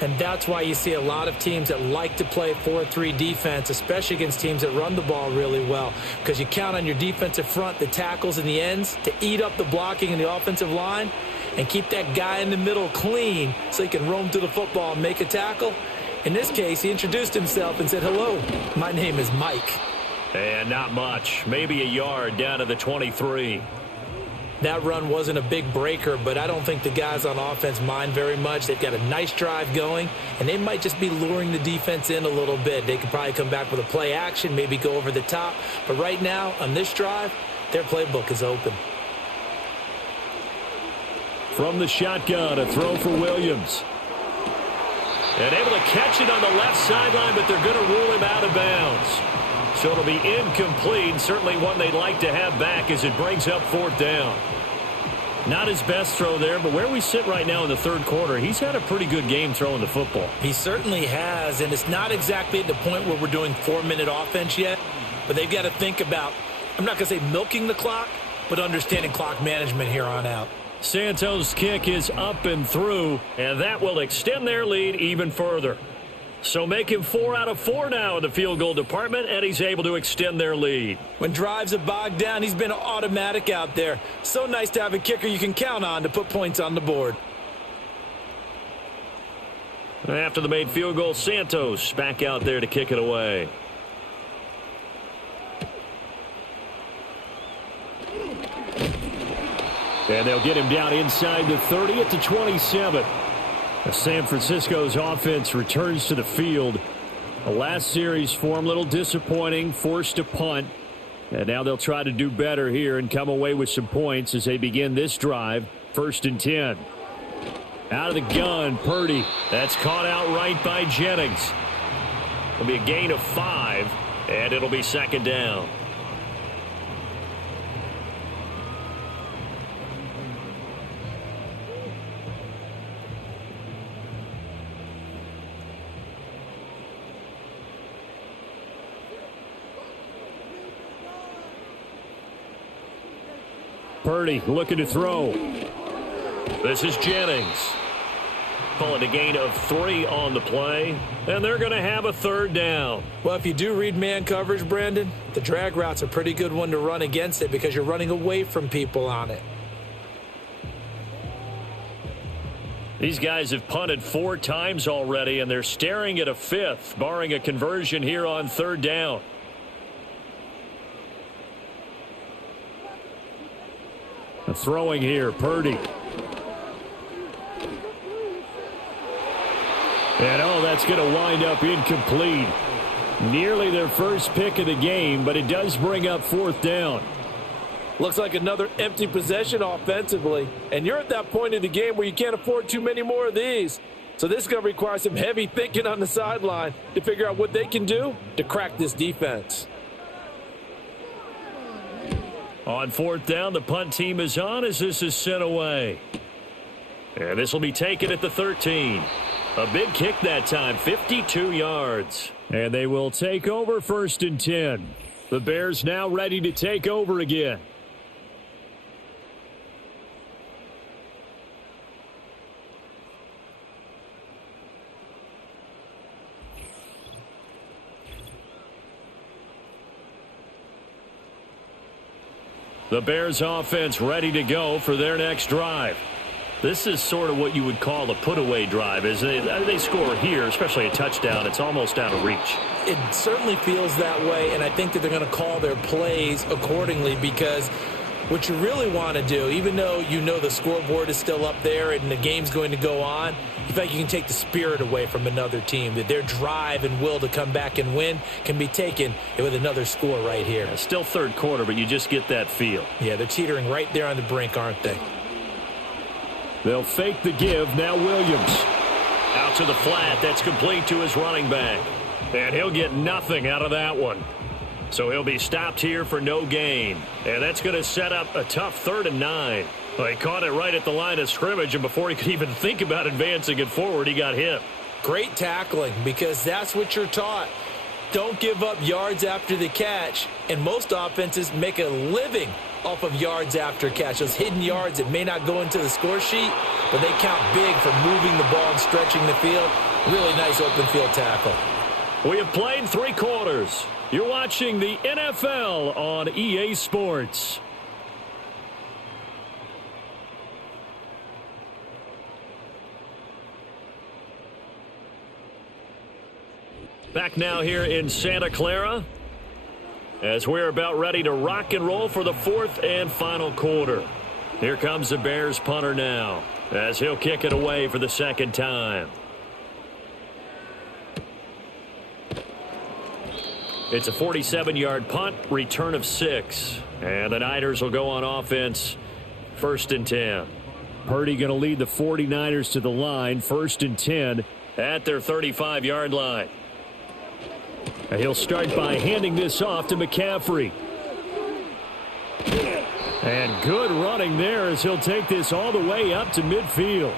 And that's why you see a lot of teams that like to play 4-3 defense, especially against teams that run the ball really well, because you count on your defensive front, the tackles and the ends, to eat up the blocking in the offensive line and keep that guy in the middle clean so he can roam to the football and make a tackle. In this case, he introduced himself and said, "Hello, my name is Mike." And not much. Maybe a yard down to the 23. That run wasn't a big breaker, but I don't think the guys on offense mind very much. They've got a nice drive going, and they might just be luring the defense in a little bit. They could probably come back with a play action, maybe go over the top. But right now, on this drive, their playbook is open. From the shotgun, a throw for Williams. And able to catch it on the left sideline, but they're going to rule him out of bounds. So it'll be incomplete, certainly one they'd like to have back as it brings up 4th down. Not his best throw there, but where we sit right now in the 3rd quarter, he's had a pretty good game throwing the football. He certainly has, and it's not exactly at the point where we're doing 4-minute offense yet, but they've got to think about, I'm not going to say milking the clock, but understanding clock management here on out. Santos' kick is up and through, and that will extend their lead even further. So make him 4 out of 4 now in the field goal department, and he's able to extend their lead. When drives are bogged down, he's been automatic out there. So nice to have a kicker you can count on to put points on the board. After the made field goal, Santos back out there to kick it away. And they'll get him down inside the 30 at the 27. San Francisco's offense returns to the field. The last series for him, a little disappointing, forced a punt. And now they'll try to do better here and come away with some points as they begin this drive. 1st and 10. Out of the gun, Purdy. That's caught out right by Jennings. It'll be a gain of 5, and it'll be 2nd down. Purdy looking to throw. This is Jennings. Calling a gain of 3 on the play. And they're going to have a 3rd down. Well, if you do read man coverage, Brandon, the drag route's a pretty good one to run against it because you're running away from people on it. These guys have punted 4 times already, and they're staring at a 5th, barring a conversion here on 3rd down. Throwing here, Purdy. And, oh, that's going to wind up incomplete. Nearly their first pick of the game, but it does bring up 4th down. Looks like another empty possession offensively. And you're at that point in the game where you can't afford too many more of these. So this is going to require some heavy thinking on the sideline to figure out what they can do to crack this defense. On 4th down, the punt team is on as this is sent away. And this will be taken at the 13. A big kick that time, 52 yards. And they will take over 1st and 10. The Bears now ready to take over again. The Bears offense ready to go for their next drive. This is sort of what you would call a put-away drive, isn't it? They score here, especially a touchdown. It's almost out of reach. It certainly feels that way, and I think that they're going to call their plays accordingly because what you really want to do, even though you know the scoreboard is still up there and the game's going to go on, you think you can take the spirit away from another team, that their drive and will to come back and win can be taken with another score right here. It's still 3rd quarter, but you just get that feel. Yeah, they're teetering right there on the brink, aren't they? They'll fake the give. Now Williams. Out to the flat. That's complete to his running back. And he'll get nothing out of that one. So he'll be stopped here for no gain. And that's going to set up a tough 3rd and 9. Well, he caught it right at the line of scrimmage, and before he could even think about advancing it forward, he got hit. Great tackling, because that's what you're taught. Don't give up yards after the catch. And most offenses make a living off of yards after catch. Those hidden yards that may not go into the score sheet, but they count big for moving the ball and stretching the field. Really nice open field tackle. We have played 3 quarters. You're watching the NFL on EA Sports. Back now here in Santa Clara as we're about ready to rock and roll for the 4th and final quarter. Here comes the Bears punter now as he'll kick it away for the 2nd time. It's a 47-yard punt, return of 6. And the Niners will go on offense, 1st and 10. Purdy going to lead the 49ers to the line, 1st and 10 at their 35-yard line. And he'll start by handing this off to McCaffrey. And good running there as he'll take this all the way up to midfield.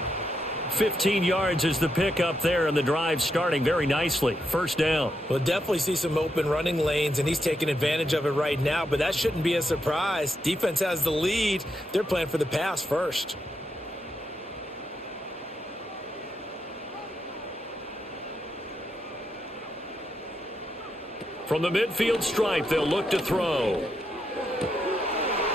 15 yards is the pickup there, and the drive starting very nicely. 1st down. We'll definitely see some open running lanes, and he's taking advantage of it right now, but that shouldn't be a surprise. Defense has the lead. They're playing for the pass first. From the midfield stripe, they'll look to throw.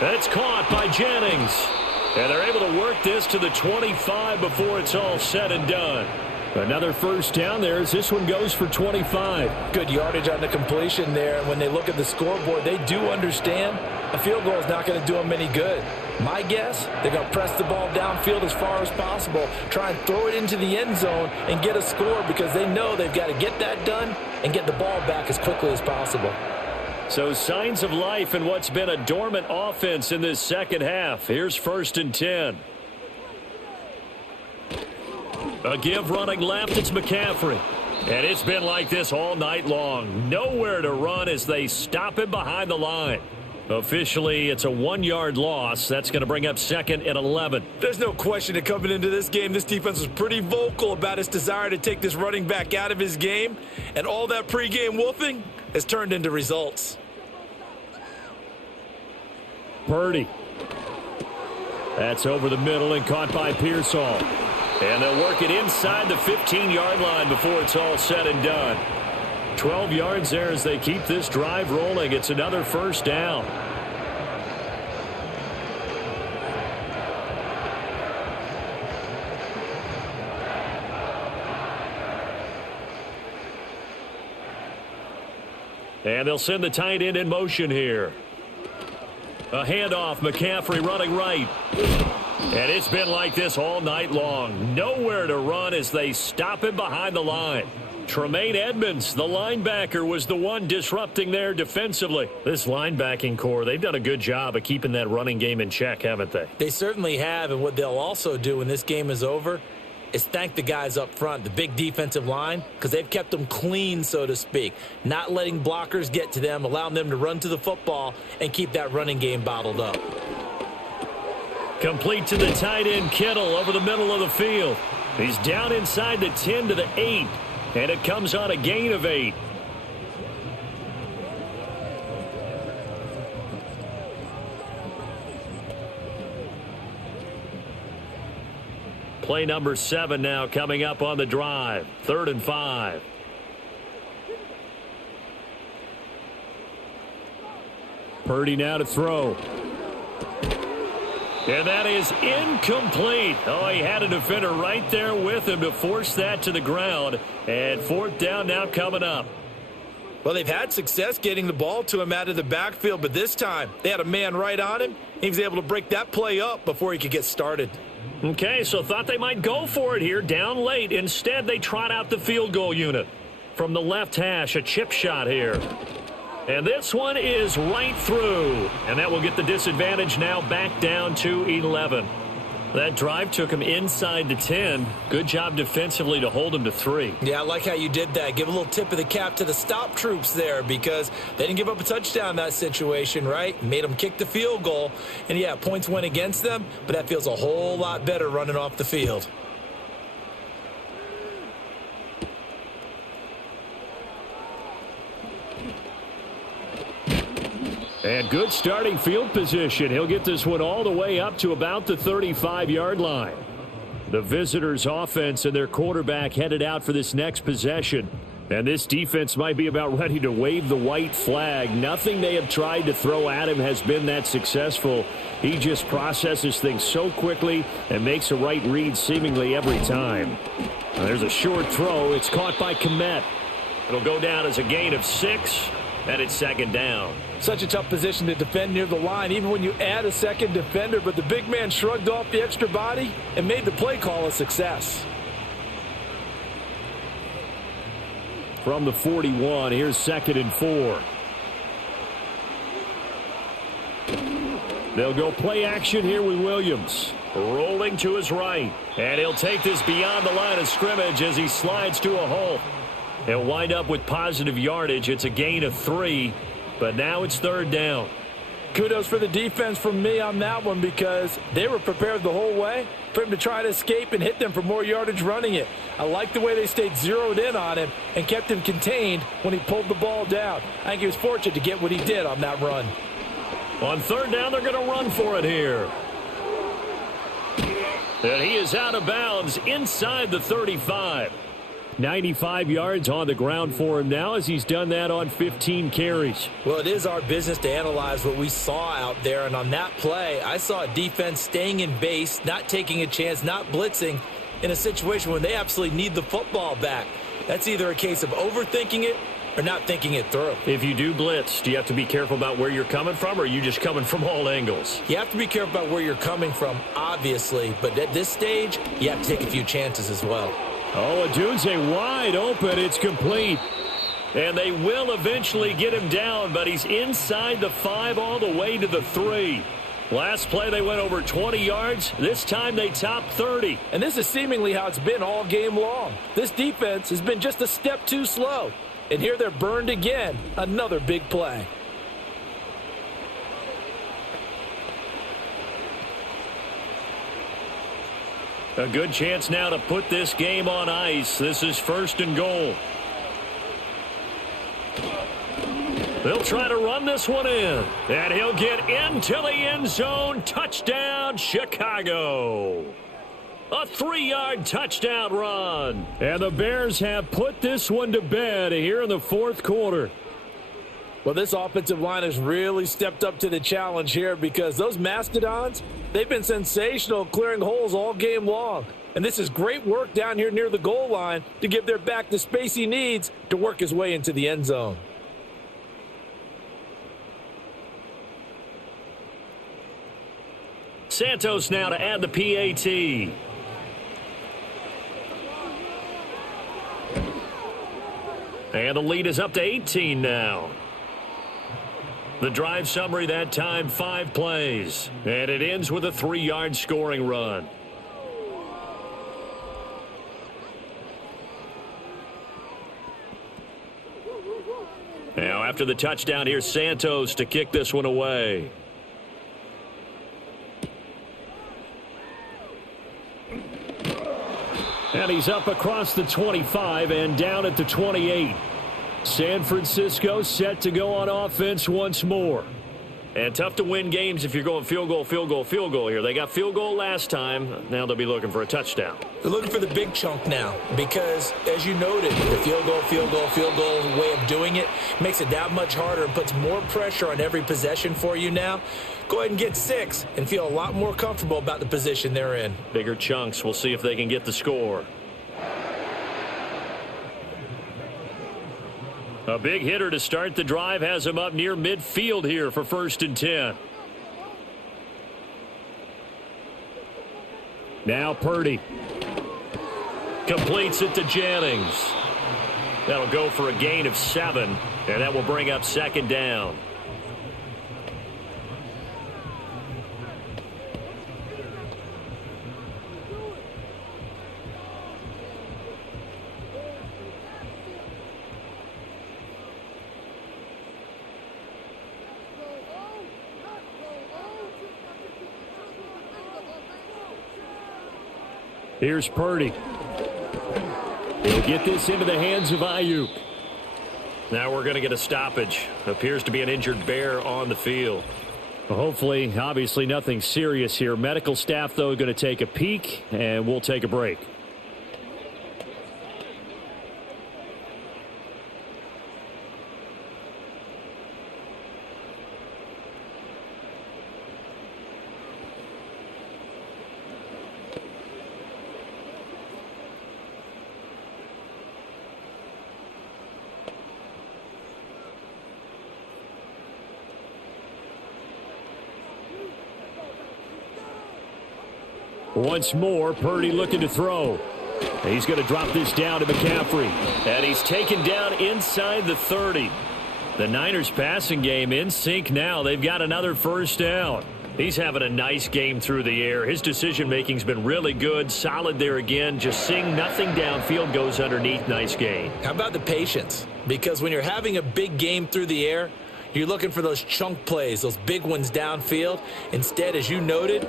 That's caught by Jennings. And they're able to work this to the 25 before it's all said and done. Another 1st down there as this one goes for 25. Good yardage on the completion there. And when they look at the scoreboard, they do understand a field goal is not going to do them any good. My guess, they're going to press the ball downfield as far as possible, try and throw it into the end zone and get a score because they know they've got to get that done and get the ball back as quickly as possible. So signs of life in what's been a dormant offense in this 2nd half. Here's 1st and 10. A give running left, it's McCaffrey. And it's been like this all night long. Nowhere to run as they stop him behind the line. Officially, it's a 1-yard loss. That's going to bring up 2nd and 11. There's no question that coming into this game, this defense was pretty vocal about its desire to take this running back out of his game. And all that pregame wolfing has turned into results. Purdy. That's over the middle and caught by Pearsall. And they'll work it inside the 15-yard line before it's all said and done. 12 yards there as they keep this drive rolling. It's another 1st down. And they'll send the tight end in motion here. A handoff, McCaffrey running right. And it's been like this all night long. Nowhere to run as they stop him behind the line. Tremaine Edmonds, the linebacker, was the one disrupting there defensively. This linebacking core, they've done a good job of keeping that running game in check, haven't they? They certainly have, and what they'll also do when this game is over is thank the guys up front, the big defensive line, because they've kept them clean, so to speak, not letting blockers get to them, allowing them to run to the football and keep that running game bottled up. Complete to the tight end, Kittle, over the middle of the field. He's down inside the 10 to the 8. And it comes on a gain of 8. Play number 7 now coming up on the drive. 3rd and 5. Purdy now to throw. And that is incomplete. Oh, he had a defender right there with him to force that to the ground. And 4th down now coming up. Well, they've had success getting the ball to him out of the backfield, but this time they had a man right on him. He was able to break that play up before he could get started. Okay, so thought they might go for it here down late. Instead, they trot out the field goal unit. From the left hash, a chip shot here. And this one is right through. And that will get the disadvantage now back down to 11. That drive took him inside the 10. Good job defensively to hold him to 3. Yeah, I like how you did that. Give a little tip of the cap to the stop troops there because they didn't give up a touchdown in that situation, right? Made them kick the field goal. And, yeah, points went against them, but that feels a whole lot better running off the field. And good starting field position. He'll get this one all the way up to about the 35-yard line. The visitors' offense and their quarterback headed out for this next possession. And this defense might be about ready to wave the white flag. Nothing they have tried to throw at him has been that successful. He just processes things so quickly and makes a right read seemingly every time. Now there's a short throw. It's caught by Kmet. It'll go down as a gain of 6, and it's 2nd down. Such a tough position to defend near the line, even when you add a second defender, but the big man shrugged off the extra body and made the play call a success. From the 41, here's 2nd and 4. They'll go play action here with Williams. Rolling to his right. And he'll take this beyond the line of scrimmage as he slides to a hole. He'll wind up with positive yardage. It's a gain of 3, but now it's 3rd down. Kudos for the defense from me on that one because they were prepared the whole way for him to try to escape and hit them for more yardage running it. I like the way they stayed zeroed in on him and kept him contained when he pulled the ball down. I think he was fortunate to get what he did on that run. On 3rd down, they're going to run for it here. And he is out of bounds inside the 35. 95 yards on the ground for him now as he's done that on 15 carries. Well, it is our business to analyze what we saw out there, and on that play, I saw a defense staying in base, not taking a chance, not blitzing in a situation when they absolutely need the football back. That's either a case of overthinking it or not thinking it through. If you do blitz, do you have to be careful about where you're coming from, or are you just coming from all angles? You have to be careful about where you're coming from, obviously, but at this stage, you have to take a few chances as well. Oh, Adunze wide open. It's complete. And they will eventually get him down, but he's inside the 5 all the way to the 3. Last play, they went over 20 yards. This time, they topped 30. And this is seemingly how it's been all game long. This defense has been just a step too slow. And here they're burned again. Another big play. A good chance now to put this game on ice. This is 1st and goal. They'll try to run this one in. And he'll get into the end zone. Touchdown, Chicago. A 3-yard touchdown run. And the Bears have put this one to bed here in the 4th quarter. Well, this offensive line has really stepped up to the challenge here because those Mastodons, they've been sensational clearing holes all game long. And this is great work down here near the goal line to give their back the space he needs to work his way into the end zone. Santos now to add the PAT. And the lead is up to 18 now. The drive summary that time, 5 plays. And it ends with a 3-yard scoring run. Now after the touchdown, here's Santos to kick this one away. And he's up across the 25 and down at the 28. San Francisco set to go on offense once more. And tough to win games if you're going field goal, field goal, field goal here. They got field goal last time. Now they'll be looking for a touchdown. They're looking for the big chunk now because, as you noted, the field goal, field goal, field goal way of doing it makes it that much harder and puts more pressure on every possession for you now. Go ahead and get 6 and feel a lot more comfortable about the position they're in. Bigger chunks. We'll see if they can get the score. A big hitter to start the drive has him up near midfield here for 1st and 10. Now Purdy. Completes it to Jennings. That'll go for a gain of 7, and that will bring up 2nd down. Here's Purdy. He'll get this into the hands of Ayuk. Now we're going to get a stoppage. Appears to be an injured Bear on the field. Well, hopefully, obviously nothing serious here. Medical staff, though, going to take a peek, and we'll take a break. Once more, Purdy looking to throw. He's going to drop this down to McCaffrey. And he's taken down inside the 30. The Niners passing game in sync now. They've got another 1st down. He's having a nice game through the air. His decision-making's been really good. Solid there again. Just seeing nothing downfield goes underneath. Nice gain. How about the patience? Because when you're having a big game through the air, you're looking for those chunk plays, those big ones downfield. Instead, as you noted,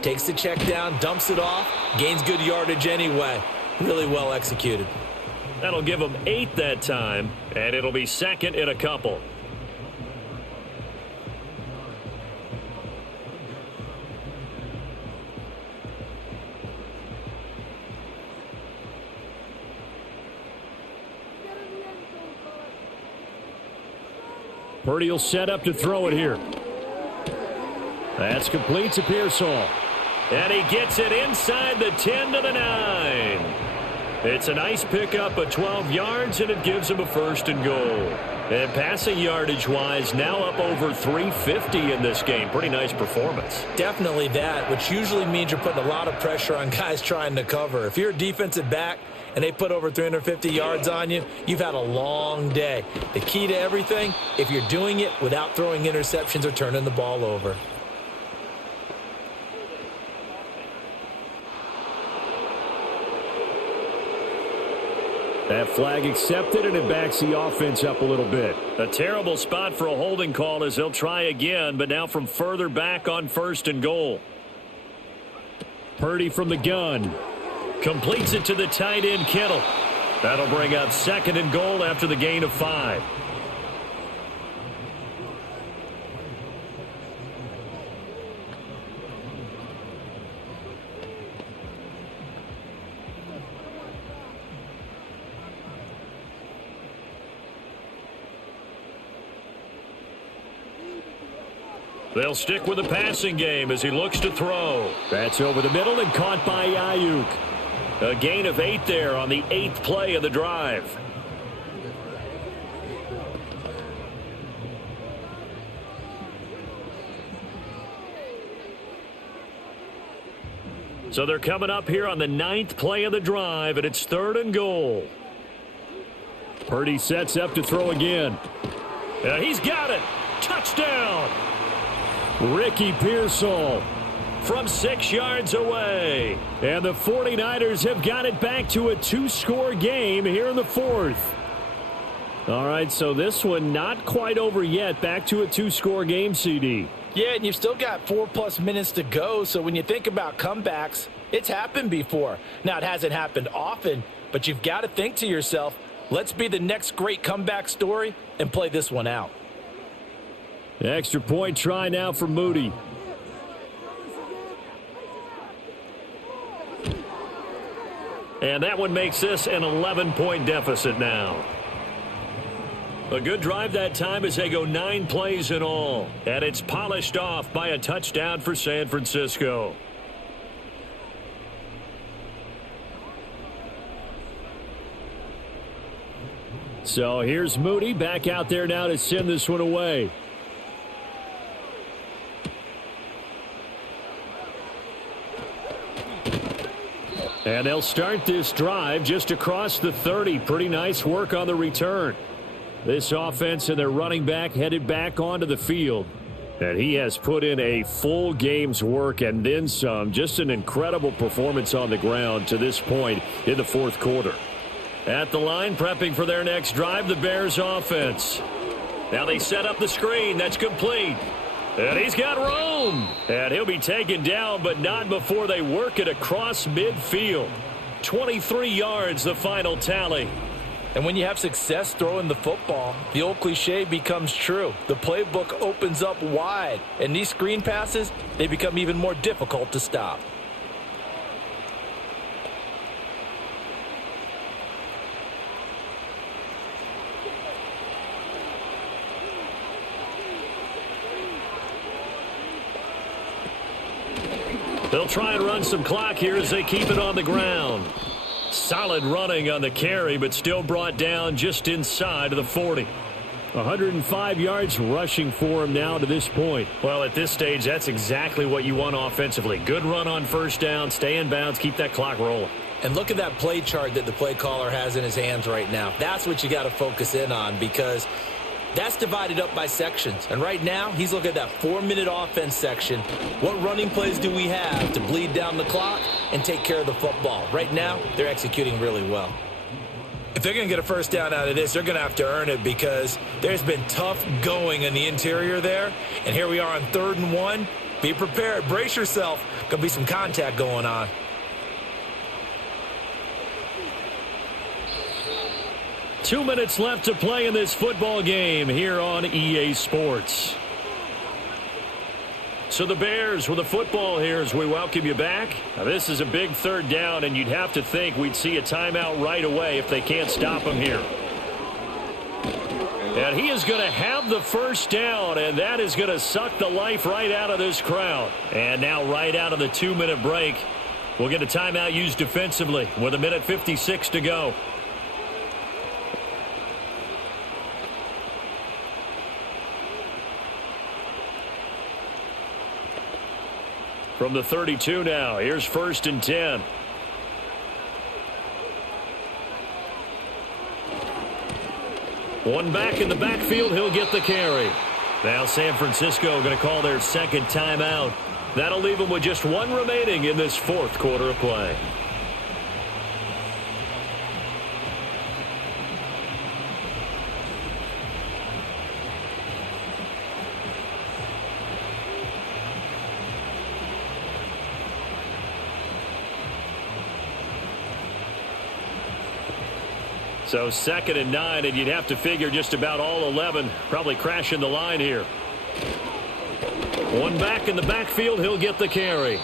takes the check down, dumps it off, gains good yardage anyway. Really well executed. That'll give him 8 that time, and it'll be 2nd and a couple. Purdy will set up to throw it here. That's complete to Pearsall. And he gets it inside the 10 to the 9. It's a nice pickup of 12 yards, and it gives him a 1st and goal. And passing yardage-wise, now up over 350 in this game. Pretty nice performance. Definitely that, which usually means you're putting a lot of pressure on guys trying to cover. If you're a defensive back and they put over 350 yards on you, you've had a long day. The key to everything, if you're doing it without throwing interceptions or turning the ball over. That flag accepted, and it backs the offense up a little bit. A terrible spot for a holding call as they'll try again, but now from further back on 1st and goal. Purdy from the gun. Completes it to the tight end, Kittle. That'll bring up 2nd and goal after the gain of 5. They'll stick with the passing game as he looks to throw. That's over the middle and caught by Ayuk. A gain of 8 there on the 8th play of the drive. So they're coming up here on the 9th play of the drive, and it's 3rd and goal. Purdy sets up to throw again. He's got it. Touchdown. Ricky Pearsall from 6 yards away. And the 49ers have got it back to a 2-score game here in the fourth. All right, so this one not quite over yet. Back to a 2-score game, CD. Yeah, and you've still got 4+ minutes to go. So when you think about comebacks, it's happened before. Now, it hasn't happened often, but you've got to think to yourself, let's be the next great comeback story and play this one out. Extra point try now for Moody. And that one makes this an 11-point deficit now. A good drive that time as they go 9 plays in all. And it's polished off by a touchdown for San Francisco. So here's Moody back out there now to send this one away. And they'll start this drive just across the 30. Pretty nice work on the return. This offense and their running back headed back onto the field. And he has put in a full game's work and then some. Just an incredible performance on the ground to this point in the fourth quarter. At the line, prepping for their next drive, the Bears offense. Now they set up the screen. That's complete. And he's got room. And he'll be taken down, but not before they work it across midfield. 23 yards, the final tally. And when you have success throwing the football, the old cliche becomes true. The playbook opens up wide. And these screen passes, they become even more difficult to stop. They'll try and run some clock here as they keep it on the ground. Solid running on the carry, but still brought down just inside of the 40. 105 yards rushing for him now to this point. Well, at this stage, that's exactly what you want offensively. Good run on first down, stay in bounds, keep that clock rolling. And look at that play chart that the play caller has in his hands right now. That's what you got to focus in on because that's divided up by sections. And right now, he's looking at that 4-minute offense section. What running plays do we have to bleed down the clock and take care of the football? Right now, they're executing really well. If they're going to get a first down out of this, they're going to have to earn it because there's been tough going in the interior there. And here we are on 3rd and 1. Be prepared. Brace yourself. Going to be some contact going on. Two minutes left to play in this football game here on EA Sports. So the Bears with the football here as we welcome you back. Now this is a big 3rd down, and you'd have to think we'd see a timeout right away if they can't stop him here. And he is going to have the first down, and that is going to suck the life right out of this crowd. And now right out of the 2-minute break, we'll get a timeout used defensively with 1:56 to go. From the 32 now, here's 1st and 10. One back in the backfield, he'll get the carry. Now San Francisco going to call their 2nd timeout. That'll leave them with just 1 remaining in this 4th quarter of play. So 2nd and 9, and you'd have to figure just about all 11 probably crashing the line here. One back in the backfield, he'll get the carry.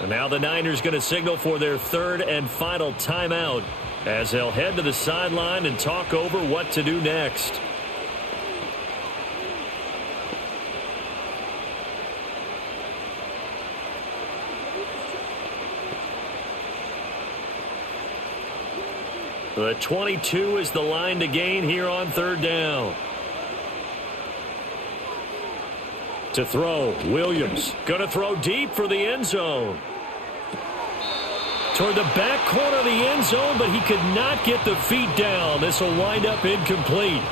And now the Niners going to signal for their 3rd and final timeout as they'll head to the sideline and talk over what to do next. The 22 is the line to gain here on 3rd down. To throw, Williams. Going to throw deep for the end zone. toward the back corner of the end zone, but he could not get the feet down. This will wind up incomplete.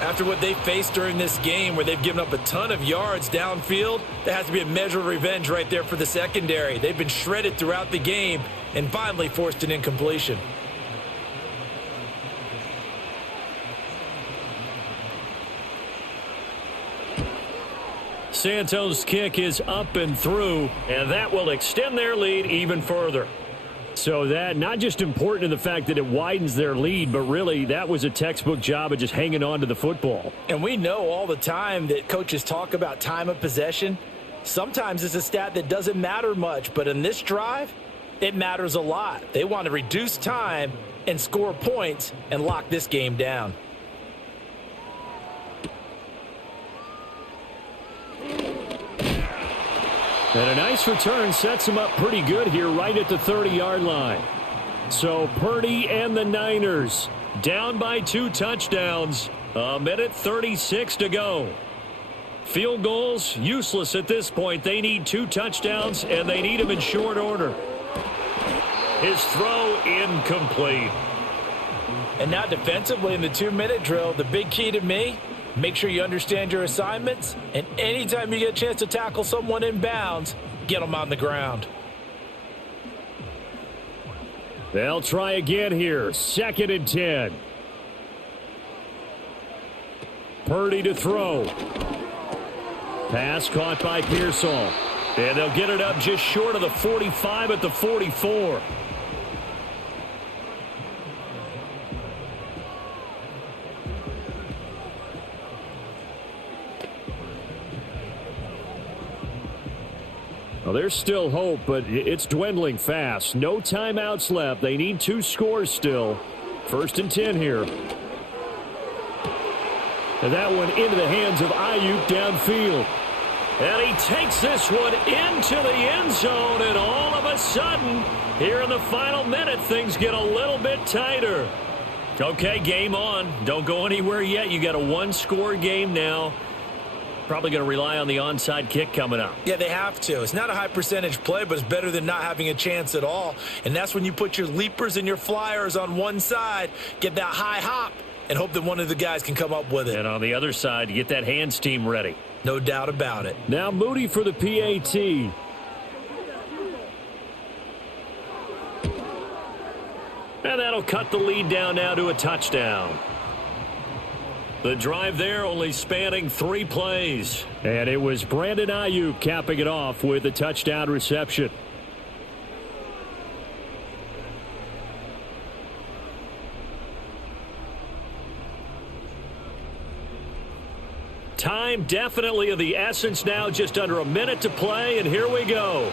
After what they faced during this game where they've given up a ton of yards downfield, there has to be a measure of revenge right there for the secondary. They've been shredded throughout the game and finally forced an incompletion. Santos' kick is up and through, and that will extend their lead even further. So that not just important in the fact that it widens their lead, but really that was a textbook job of just hanging on to the football. And we know all the time that coaches talk about time of possession. Sometimes it's a stat that doesn't matter much, but in this drive, it matters a lot. They want to reduce time and score points and lock this game down. And a nice return sets them up pretty good here right at the 30-yard line. So Purdy and the Niners down by 2 touchdowns. 1:36 to go. Field goals useless at this point. They need 2 touchdowns, and they need them in short order. His throw incomplete. And now defensively in the 2-minute drill, the big key to me, make sure you understand your assignments, and anytime you get a chance to tackle someone in bounds, get them on the ground. They'll try again here. 2nd and 10. Purdy to throw. Pass caught by Pearsall. And they'll get it up just short of the 45 at the 44. Well, there's still hope, but it's dwindling fast. No timeouts left. They need 2 scores still. 1st and 10 here. And that one into the hands of Ayuk downfield. And he takes this one into the end zone, and all of a sudden, here in the final minute, things get a little bit tighter. Okay, game on. Don't go anywhere yet. You got a 1-score game now. Probably going to rely on the onside kick coming up. Yeah, they have to. It's not a high percentage play, but it's better than not having a chance at all. And that's when you put your leapers and your flyers on one side, get that high hop, and hope that one of the guys can come up with it. And on the other side, you get that hands team ready. No doubt about it. Now Moody for the PAT. And that'll cut the lead down now to a touchdown. The drive there only spanning 3 plays. And it was Brandon Ayuk capping it off with a touchdown reception. Time definitely of the essence now, just under a minute to play, and here we go.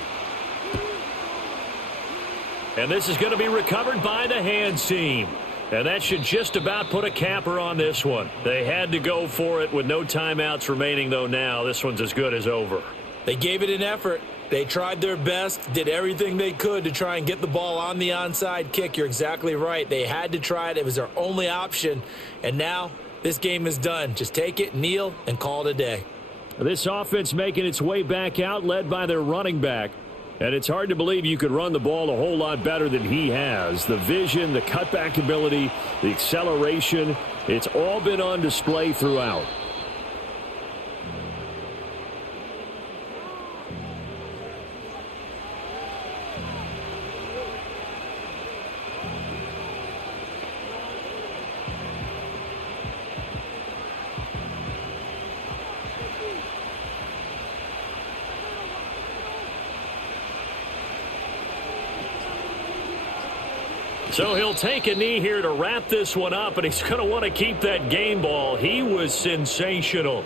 And this is going to be recovered by the hands team. And that should just about put a capper on this one. They had to go for it with no timeouts remaining, though now this one's as good as over. They gave it an effort. They tried their best, did everything they could to try and get the ball on the onside kick. You're exactly right. They had to try it. It was their only option. And now this game is done. Just take it, kneel, and call it a day. This offense making its way back out, led by their running back. And it's hard to believe you could run the ball a whole lot better than he has. The vision, the cutback ability, the acceleration, it's all been on display throughout. So he'll take a knee here to wrap this one up, and he's going to want to keep that game ball. He was sensational.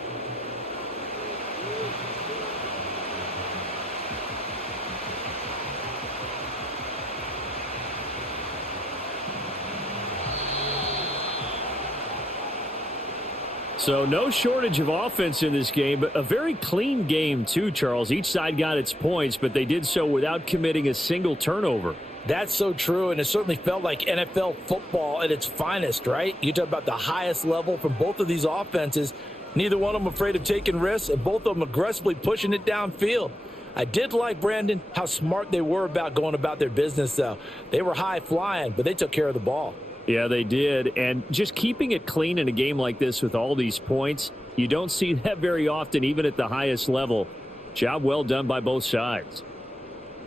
So no shortage of offense in this game, but a very clean game too, Charles. Each side got its points, but they did so without committing a single turnover. That's so true, and it certainly felt like NFL football at its finest, right? You talk about the highest level from both of these offenses. Neither one of them afraid of taking risks, and both of them aggressively pushing it downfield. I did like, Brandon, how smart they were about going about their business, though. They were high flying, but they took care of the ball. Yeah, they did. And just keeping it clean in a game like this with all these points, you don't see that very often, even at the highest level. Job well done by both sides.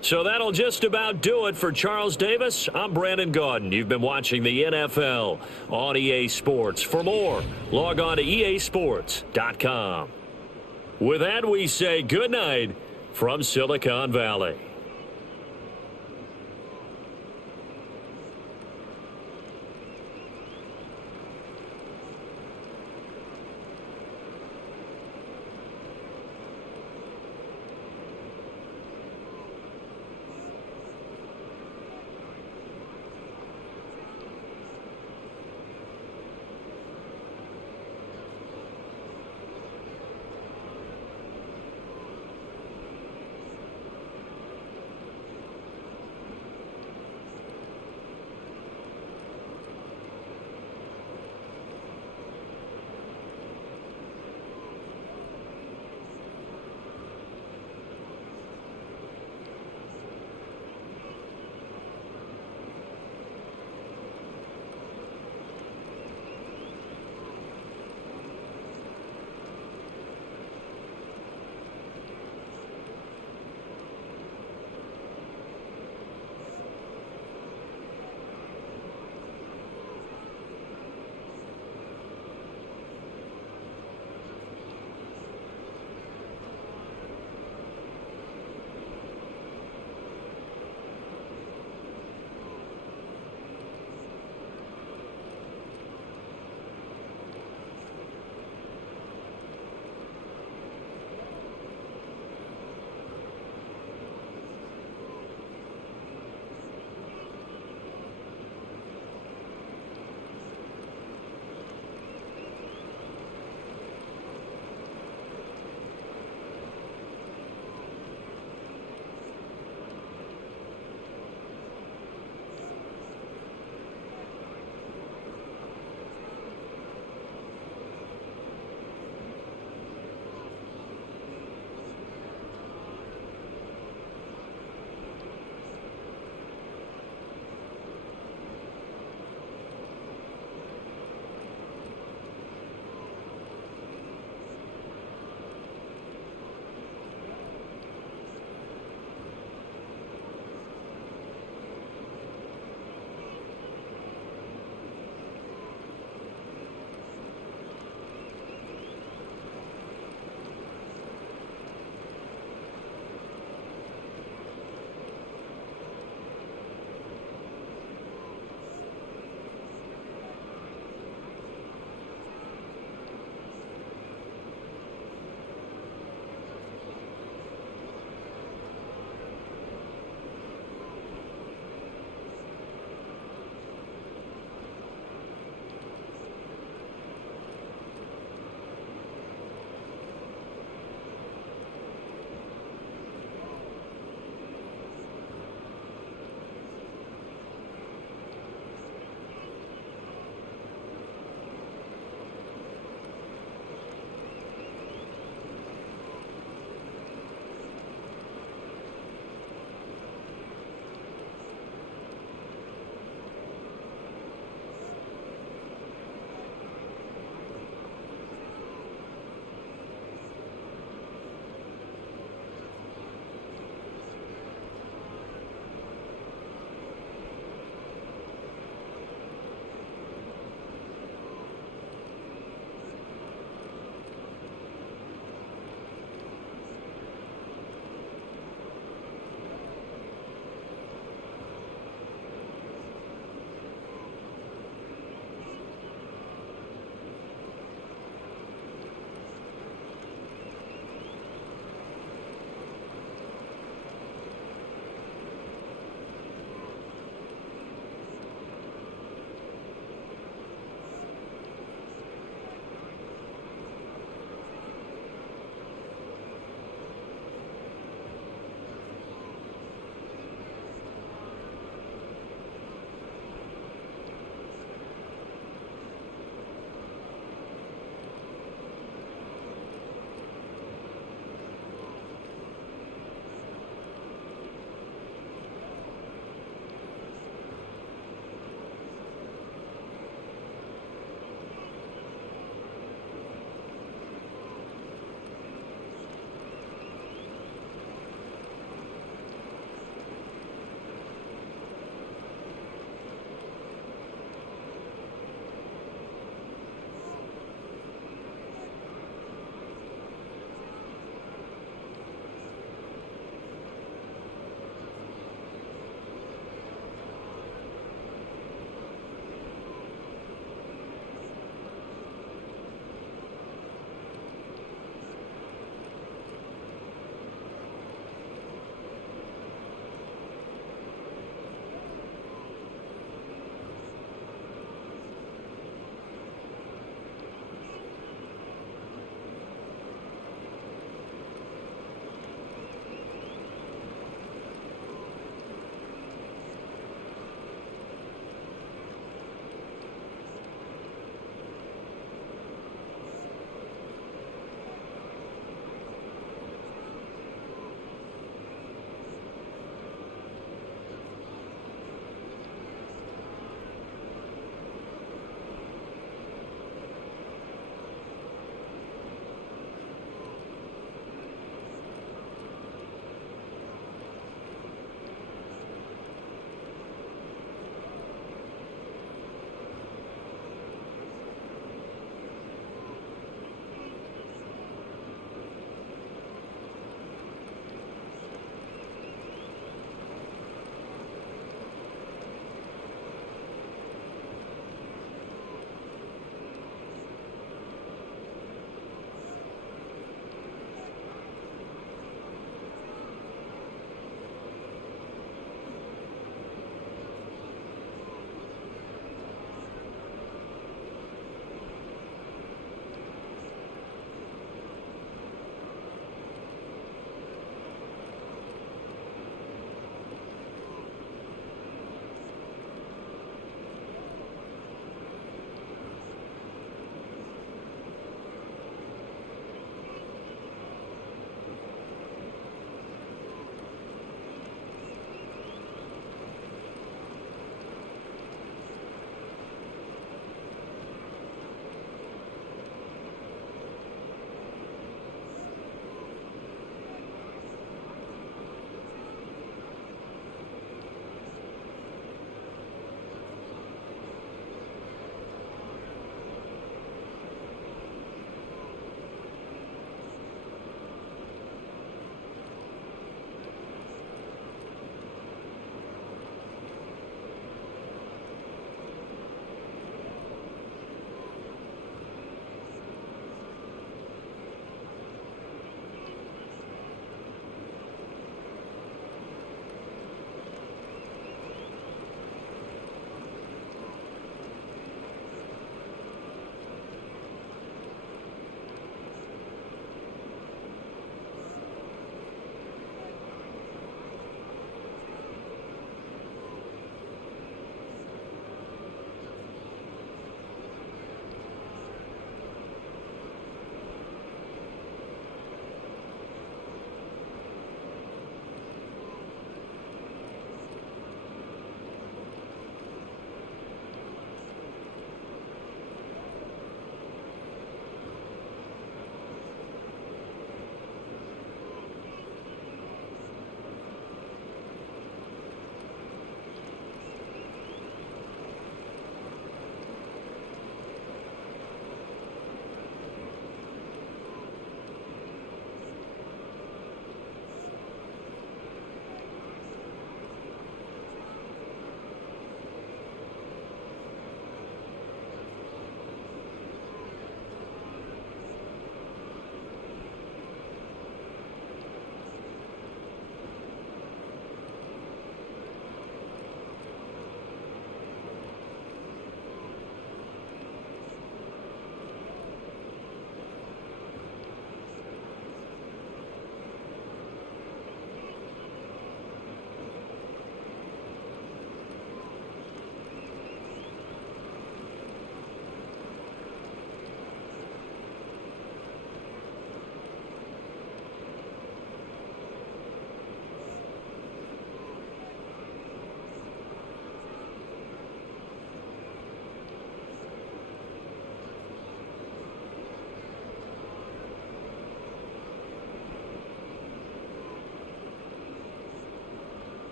So that'll just about do it for Charles Davis. I'm Brandon Gaudin. You've been watching the NFL on EA Sports. For more, log on to easports.com. With that, we say good night from Silicon Valley.